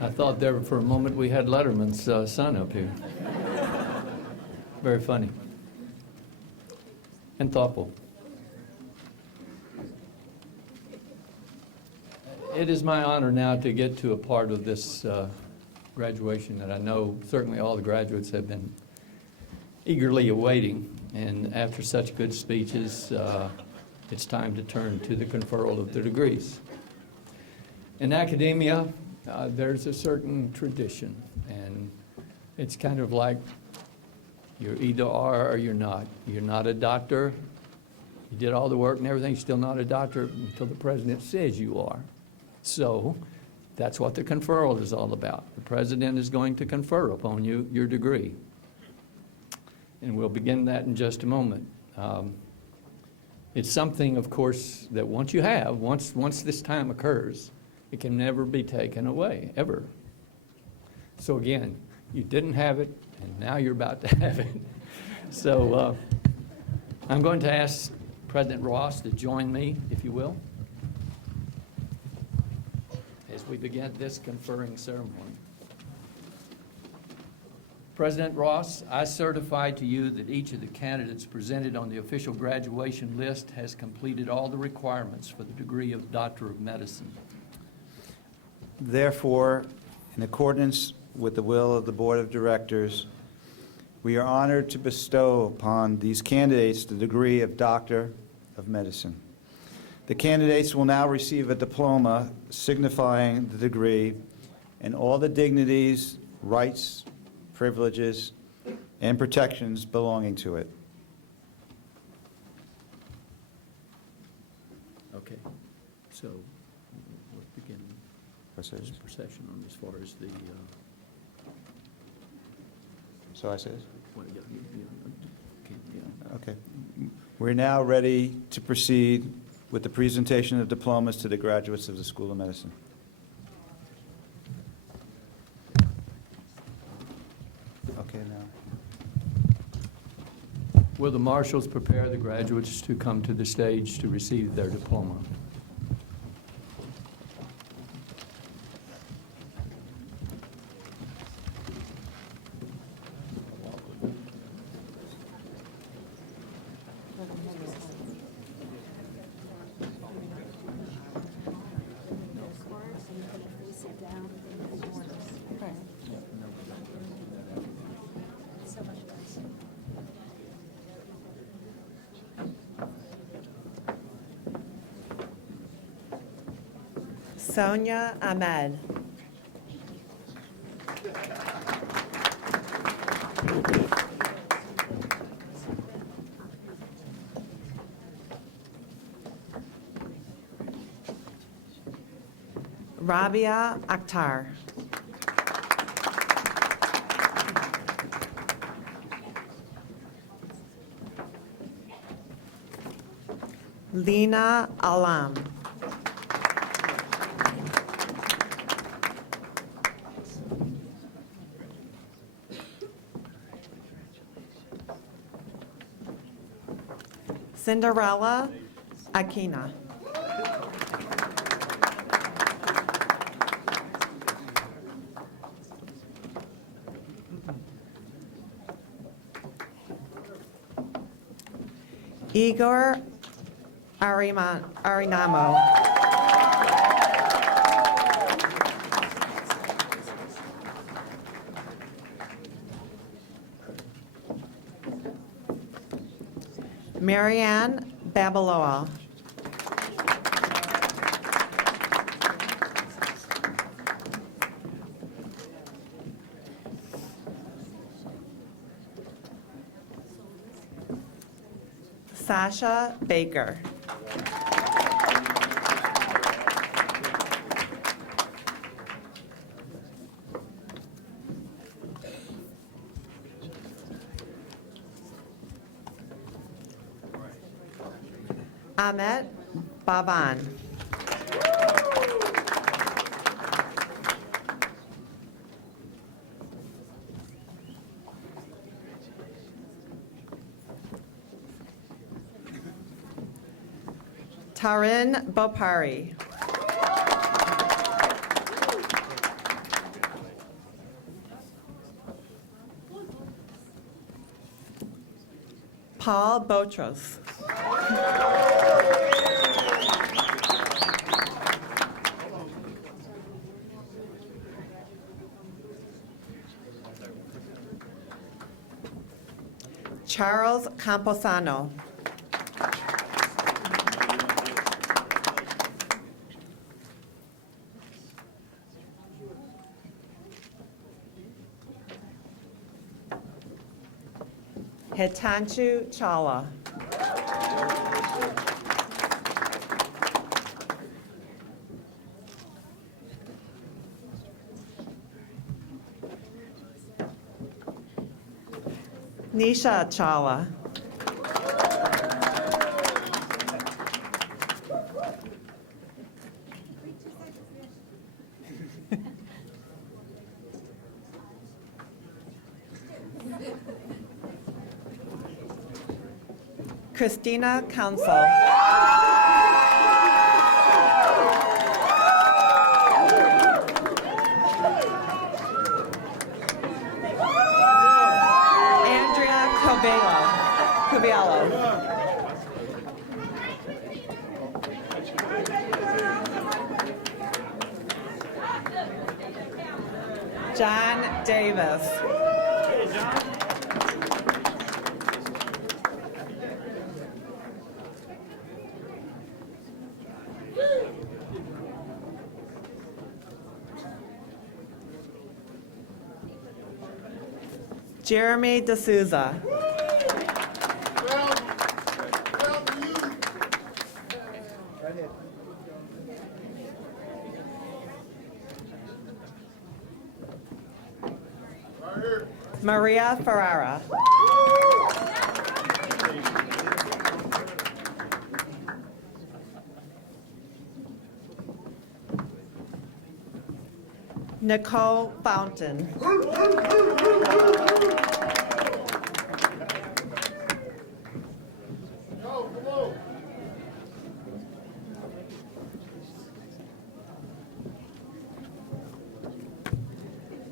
I thought there for a moment we had Letterman's son up here. Very funny and thoughtful. It is my honor now to get to a part of this graduation that I know certainly all the graduates have been eagerly awaiting. And after such good speeches, it's time to turn to the conferral of the degrees. In academia, there's a certain tradition, and it's kind of like you either are or you're not. You're not a doctor. You did all the work and everything, still not a doctor until the president says you are. So that's what the conferral is all about. The president is going to confer upon you your degree. And we'll begin that in just a moment. It's something, of course, that once you have, once this time occurs, it can never be taken away, ever. So again, you didn't have it, and now you're about to have it. So I'm going to ask President Ross to join me, if you will, as we begin this conferring ceremony. President Ross, I certify to you that each of the candidates presented on the official graduation list has completed all the requirements for the degree of Doctor of Medicine. Therefore, in accordance with the will of the Board of Directors, we are honored to bestow upon these candidates the degree of Doctor of Medicine. The candidates will now receive a diploma signifying the degree and all the dignities, rights, privileges, and protections belonging to it. Okay, so we'll begin this procession on as far as the... So I says? Yeah. Okay. We're now ready to proceed with the presentation of diplomas to the graduates of the School of Medicine. Okay, now. Will the marshals prepare the graduates to come to the stage to receive their diploma? Sonia Ahmed. Rabia Akhtar. Lina Alam. Cinderella Aquina. Igor Arinamo. Marianne Babaloa. Sasha Baker. Ahmet Baban. Tarin Bopari. Paul Botros. Charles Camposano. Hitanchu Chawla. Nisha Chawla. Christina Council. Andrea Coviello. John Davis. Jeremy D'Souza. Maria Ferrara. Nicole Fountain.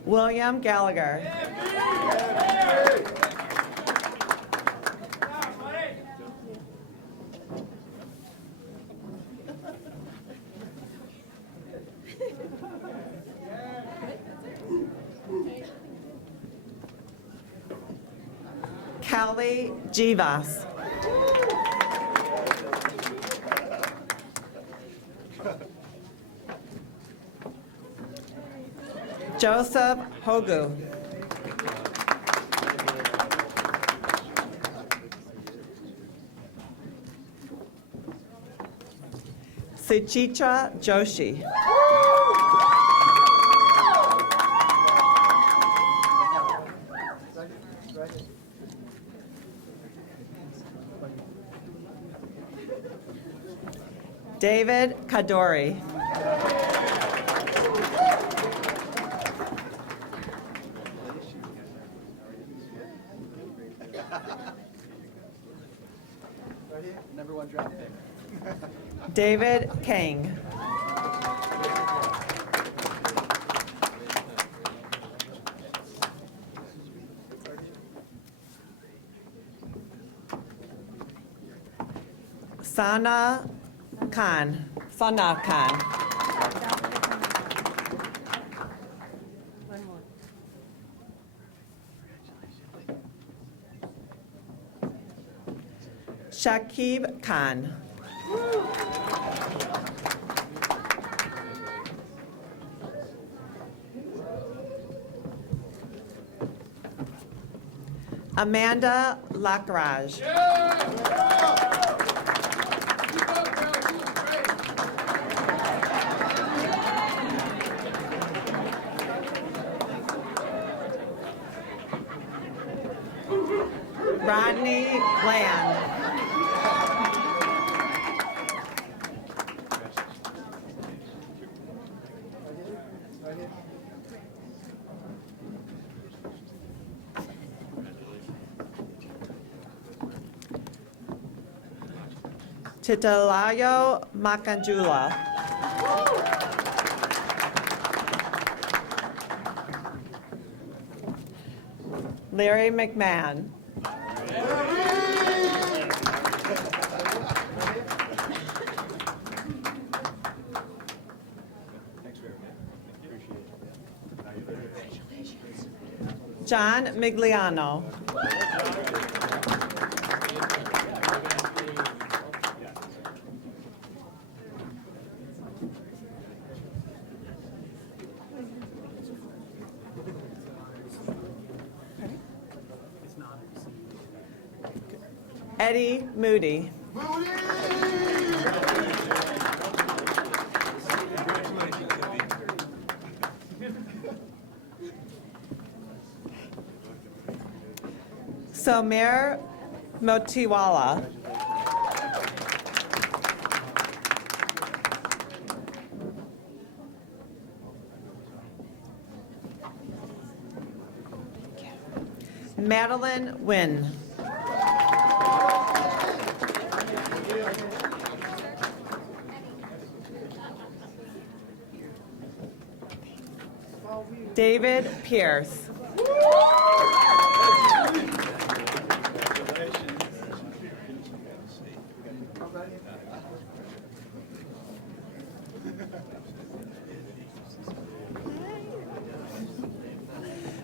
William Gallagher. Callie Jivas. Joseph Hogu. Suchitra Joshi. David Kadori. David Kang. Sana Khan. Sana Khan. Shakib Khan. Amanda Lakraj. Rodney Land. Titilayo Makanjula. Larry McMahon. John Migliano. Eddie Moody. Somer Motiwala. Madeline Wynn. David Pierce.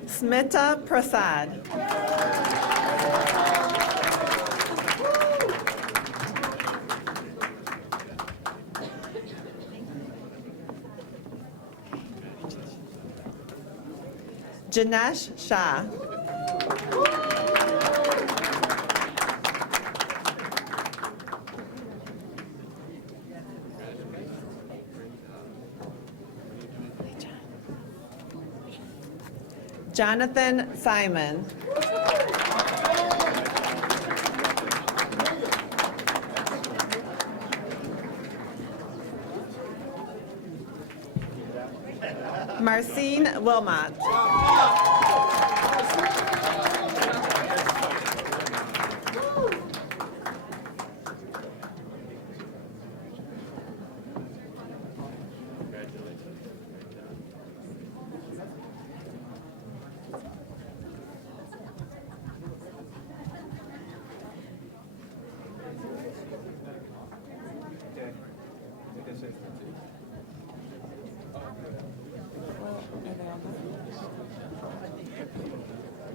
Smita Prasad. Janesh Shah. Jonathan Simon. Marcine Wilmot.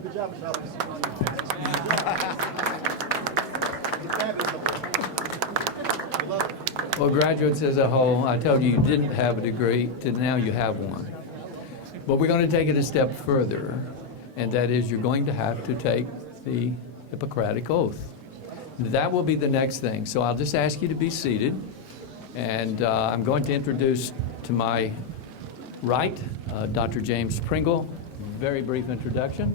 Good job, Michelle. Well, graduates as a whole, I told you you didn't have a degree, to now you have one. But we're going to take it a step further, and that is you're going to have to take the Hippocratic Oath. That will be the next thing. So I'll just ask you to be seated, and I'm going to introduce to my right Dr. James Pringle. Very brief introduction,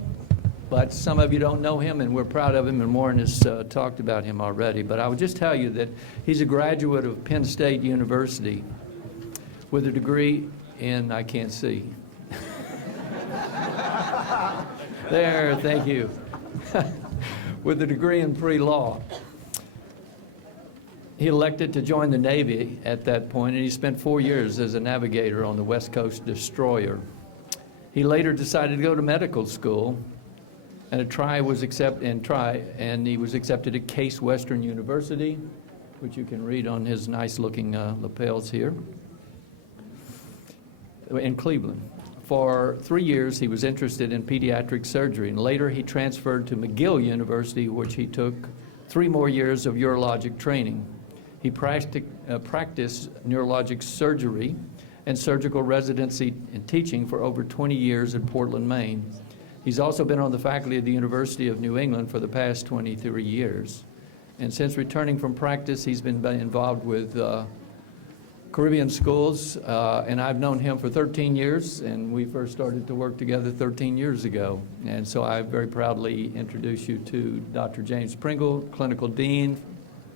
but some of you don't know him, and we're proud of him, and Warren has talked about him already. But I would just tell you that he's a graduate of Penn State University with a degree in, I can't see. There, thank you. With a degree in pre-law. He elected to join the Navy at that point, and he spent 4 years as a navigator on the West Coast destroyer. He later decided to go to medical school, and he was accepted at Case Western University, which you can read on his nice-looking lapels here, in Cleveland. For 3 years, he was interested in pediatric surgery, and later he transferred to McGill University, which he took 3 more years of urologic training. He practiced neurologic surgery and surgical residency and teaching for over 20 years in Portland, Maine. He's also been on the faculty of the University of New England for the past 23 years. And since returning from practice, he's been involved with Caribbean schools, and I've known him for 13 years, and we first started to work together 13 years ago. And so I very proudly introduce you to Dr. James Pringle, Clinical Dean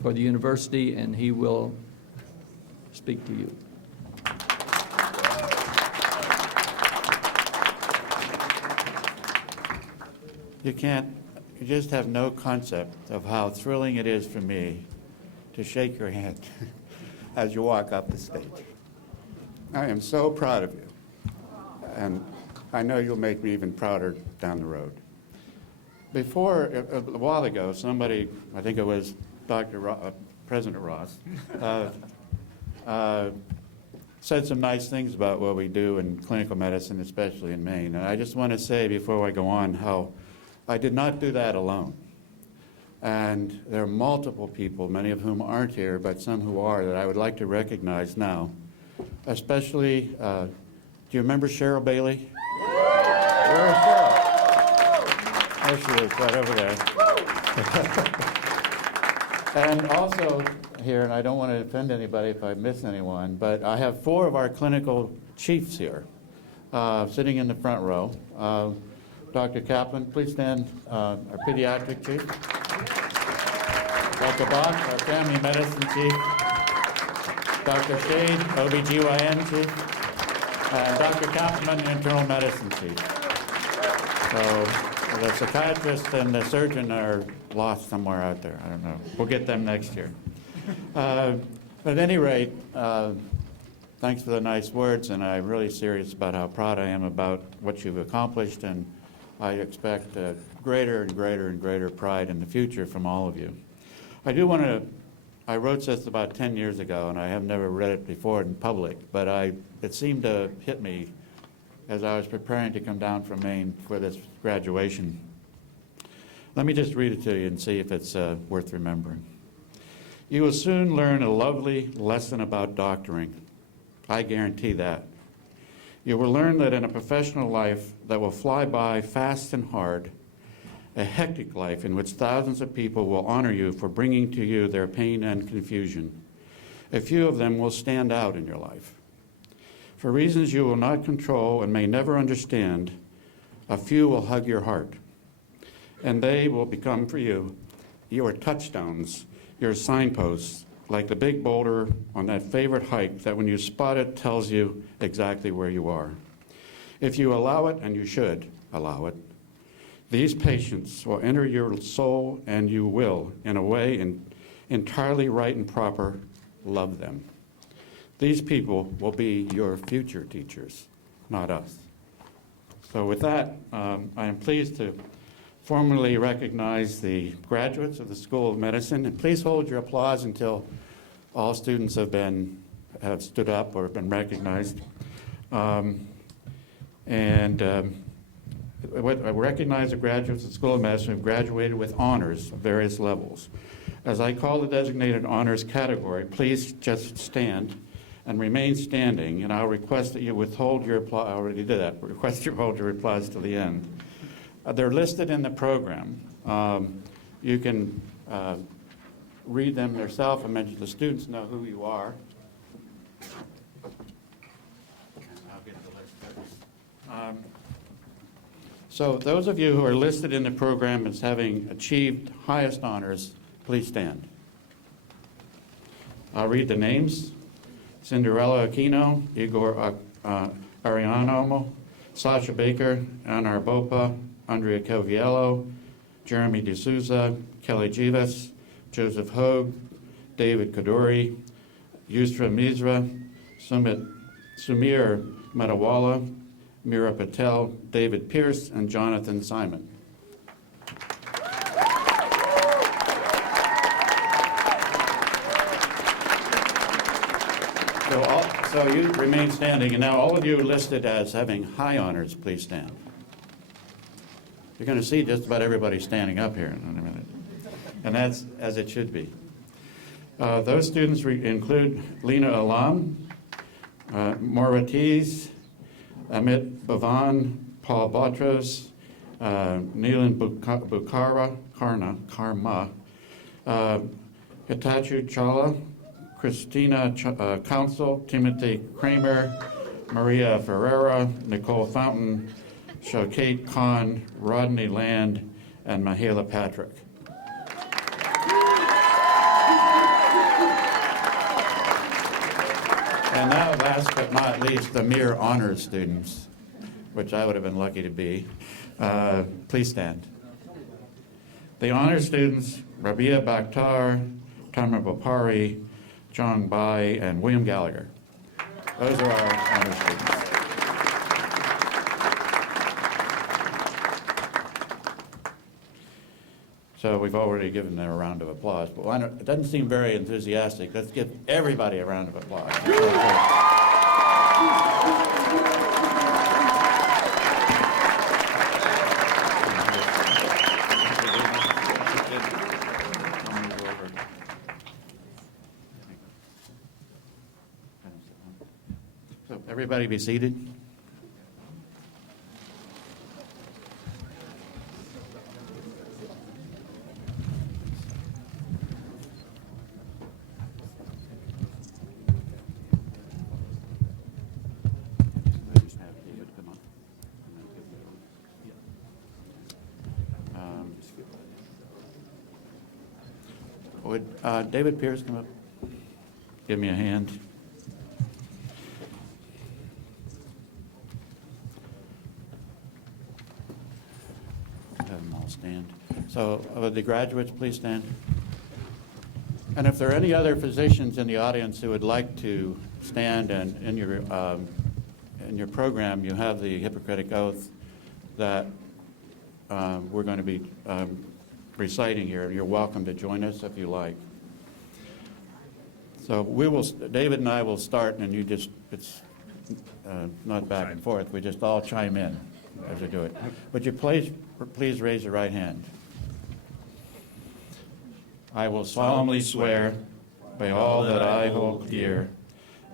for the university, and he will speak to you. You just have no concept of how thrilling it is for me to shake your hand as you walk up the stage. I am so proud of you, and I know you'll make me even prouder down the road. Before, a while ago, somebody, I think it was President Ross, said some nice things about what we do in clinical medicine, especially in Maine. And I just want to say before I go on how I did not do that alone. And there are multiple people, many of whom aren't here, but some who are, that I would like to recognize now. Especially, do you remember Cheryl Bailey? Where is Cheryl? There she is, right over there. And also here, and I don't want to offend anybody if I miss anyone, but I have 4 of our clinical chiefs here, sitting in the front row. Dr. Kaplan, please stand, our pediatric chief. Dr. Bach, our family medicine chief. Dr. Shade, OBGYN chief. And Dr. Kaplan, internal medicine chief. So the psychiatrist and the surgeon are lost somewhere out there. I don't know. We'll get them next year. But at any rate, thanks for the nice words, and I'm really serious about how proud I am about what you've accomplished, and I expect greater and greater and greater pride in the future from all of you. I do want to, I wrote this about 10 years ago, and I have never read it before in public, but it seemed to hit me as I was preparing to come down from Maine for this graduation. Let me just read it to you and see if it's worth remembering. You will soon learn a lovely lesson about doctoring. I guarantee that. You will learn that in a professional life that will fly by fast and hard, a hectic life in which thousands of people will honor you for bringing to you their pain and confusion, a few of them will stand out in your life. For reasons you will not control and may never understand, a few will hug your heart, and they will become for you your touchstones, your signposts, like the big boulder on that favorite hike that when you spot it tells you exactly where you are. If you allow it, and you should allow it, these patients will enter your soul, and you will, in a way entirely right and proper, love them. These people will be your future teachers, not us. So with that, I am pleased to formally recognize the graduates of the School of Medicine, and please hold your applause until all students have stood up or have been recognized. I recognize the graduates of the School of Medicine who have graduated with honors of various levels. As I call the designated honors category, please just stand and remain standing, and I'll request that you withhold your applause. I already did that. Request you hold your applause to the end. They're listed in the program. You can read them yourself. I mentioned the students know who you are. I'll get the list there. So those of you who are listed in the program as having achieved highest honors, please stand. I'll read the names. Cinderella Aquino, Igor Arianomo, Sasha Baker, Anar Bopa, Andrea Coviello, Jeremy D'Souza, Kelly Jivas, Joseph Hogue, David Kaduri, Yusra Mizra, Sumir Metawala, Mira Patel, David Pierce, and Jonathan Simon. So you remain standing, and now all of you listed as having high honors, please stand. You're going to see just about everybody standing up here in a minute, and that's as it should be. Those students include Lena Alam, Moratiz, Amit Bhavan, Paul Botros, Neelan Karma, Hitachi Chala, Christina Council, Timothy Kramer, Maria Ferreira, Nicole Fountain, Shokate Khan, Rodney Land, and Mahela Patrick. And now, last but not least, the mere honors students, which I would have been lucky to be. Please stand. The honors students, Rabia Bakhtar, Tamar Bopari, John Bai, and William Gallagher. Those are our honors students. So we've already given them a round of applause, but it doesn't seem very enthusiastic. Let's give everybody a round of applause. So everybody be seated. Would David Pierce come up? Give me a hand. Have them all stand. So would the graduates please stand? And if there are any other physicians in the audience who would like to stand, and in your program you have the Hippocratic Oath that we're going to be reciting here. You're welcome to join us if you like. So David and I will start, and you just, it's not back and forth. We just all chime in as we do it. Would you please raise your right hand? I will solemnly swear by all that I hold dear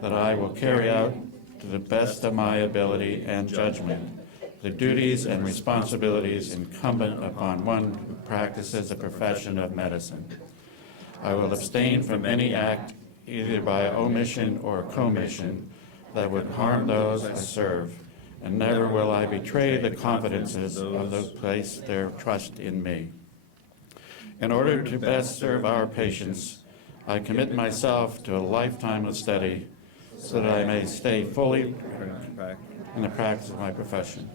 that I will carry out to the best of my ability and judgment the duties and responsibilities incumbent upon one who practices a profession of medicine. I will abstain from any act, either by omission or commission, that would harm those I serve, and never will I betray the confidences of those who place their trust in me. In order to best serve our patients, I commit myself to a lifetime of study so that I may stay fully in the practice of my profession.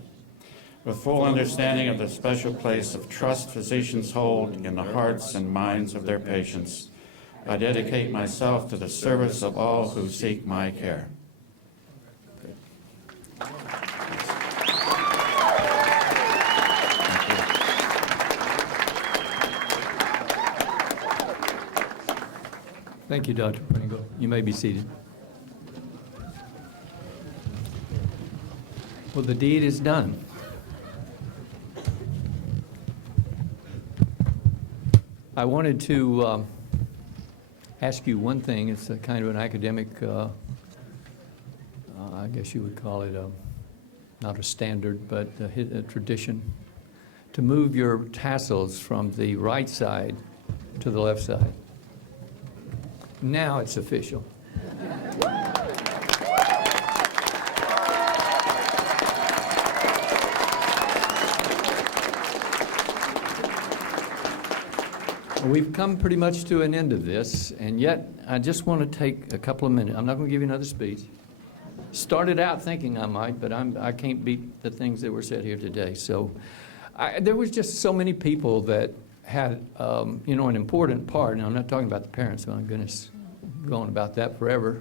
With full understanding of the special place of trust physicians hold in the hearts and minds of their patients, I dedicate myself to the service of all who seek my care. Thank you, Dr. Pringle. You may be seated. Well, the deed is done. I wanted to ask you one thing. It's a kind of an academic guess you would call it not a standard, but a tradition, to move your tassels from the right side to the left side. Now it's official. We've come pretty much to an end of this, and yet I just want to take a couple of minutes. I'm not going to give you another speech. Started out thinking I might, but I can't beat the things that were said here today. So there was just so many people that had, an important part, and I'm not talking about the parents, my goodness, going about that forever,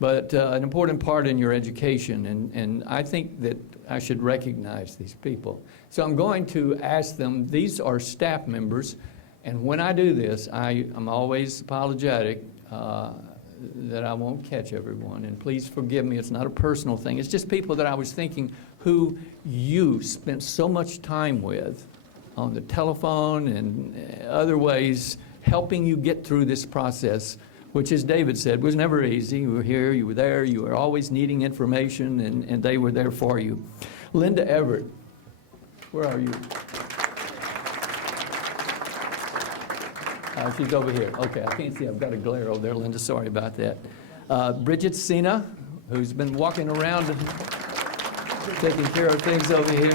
but an important part in your education, and I think that I should recognize these people. So I'm going to ask them, these are staff members, and when I do this, I'm always apologetic that I won't catch everyone. And please forgive me, it's not a personal thing. It's just people that I was thinking who you spent so much time with on the telephone and other ways helping you get through this process, which, as David said, was never easy. You were here, you were there, you were always needing information, and they were there for you. Linda Everett, where are you? She's over here. Okay, I can't see. I've got a glare over there, Linda. Sorry about that. Bridget Sina, who's been walking around taking care of things over here.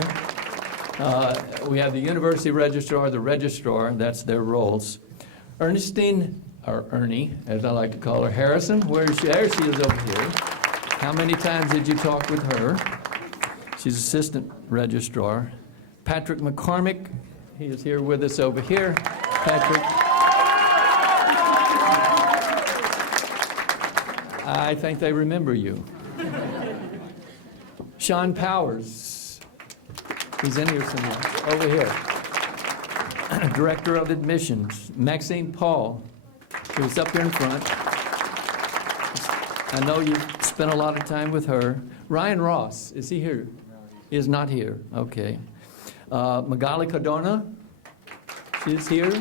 We have the University Registrar, the Registrar. That's their roles. Ernestine, or Ernie, as I like to call her, Harrison. Where is she? There she is over here. How many times did you talk with her? She's Assistant Registrar. Patrick McCormick, he is here with us over here. Patrick. I think they remember you. Sean Powers, he's in here somewhere, over here. Director of Admissions. Maxine Paul, who's up here in front. I know you spent a lot of time with her. Ryan Ross, is he here? He is not here, okay. Magali Cardona, she's here.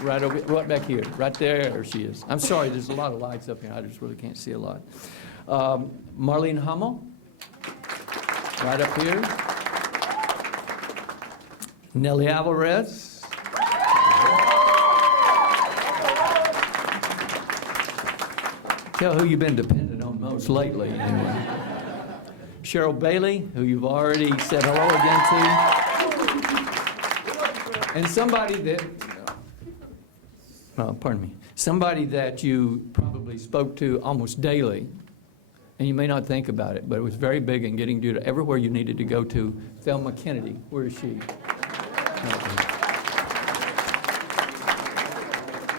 Right over, right back here, right there she is. I'm sorry, there's a lot of lights up here. I just really can't see a lot. Marlene Hummel, right up here. Nellie Alvarez. Tell who you've been dependent on most lately. Anyway. Cheryl Bailey, who you've already said hello again to. And somebody that somebody that you probably spoke to almost daily, and you may not think about it, but it was very big in getting you to everywhere you needed to go to. Thelma Kennedy, where is she?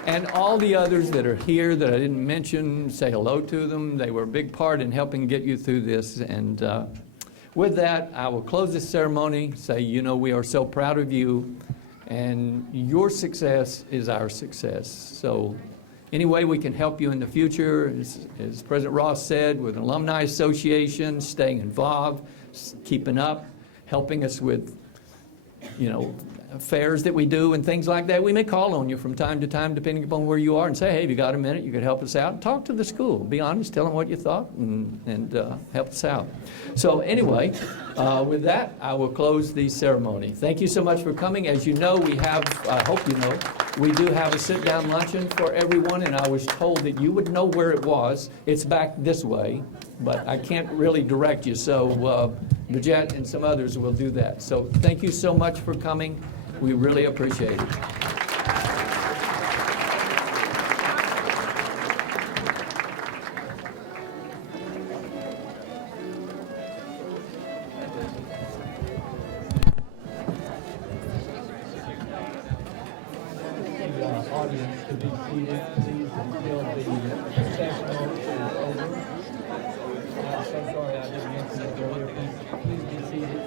And all the others that are here that I didn't mention, say hello to them. They were a big part in helping get you through this. And with that, I will close this ceremony, say, we are so proud of you. And your success is our success. So any way we can help you in the future, as President Ross said, with an alumni association, staying involved, keeping up, helping us with, affairs that we do and things like that. We may call on you from time to time, depending upon where you are, and say, hey, have you got a minute? You could help us out. Talk to the school. Be honest. Tell them what you thought and help us out. So anyway, with that, I will close the ceremony. Thank you so much for coming. As you know, we have, I hope you know, we do have a sit-down luncheon for everyone, and I was told that you would know where it was. It's back this way, but I can't really direct you. So Bridget and some others will do that. So thank you so much for coming. We really appreciate it. Audience to be seated, please, until the ceremony is over. I'm so sorry I didn't mention that earlier. Please be seated.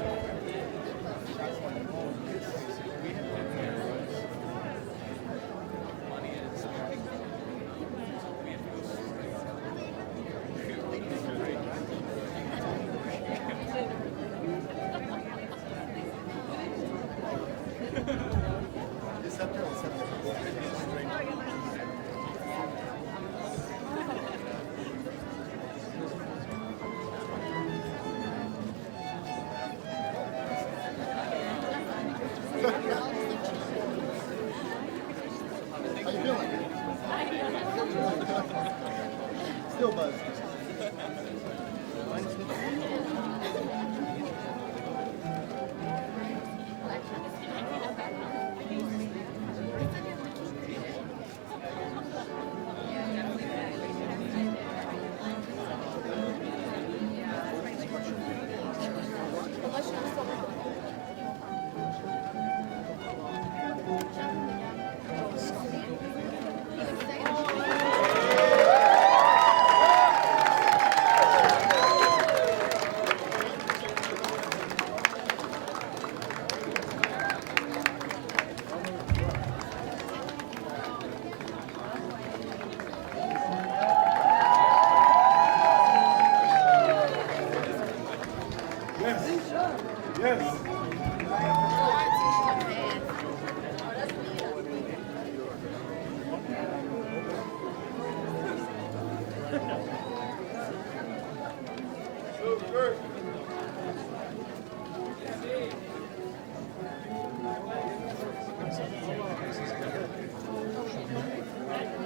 Still buzzed.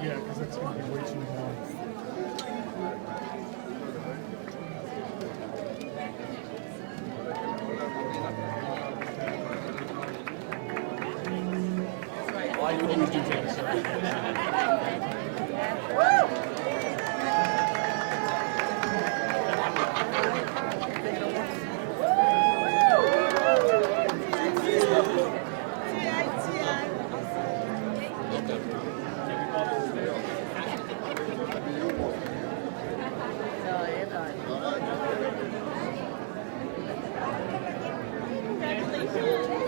Yeah, because that's going to be way too long. Why you always do things, Congratulations.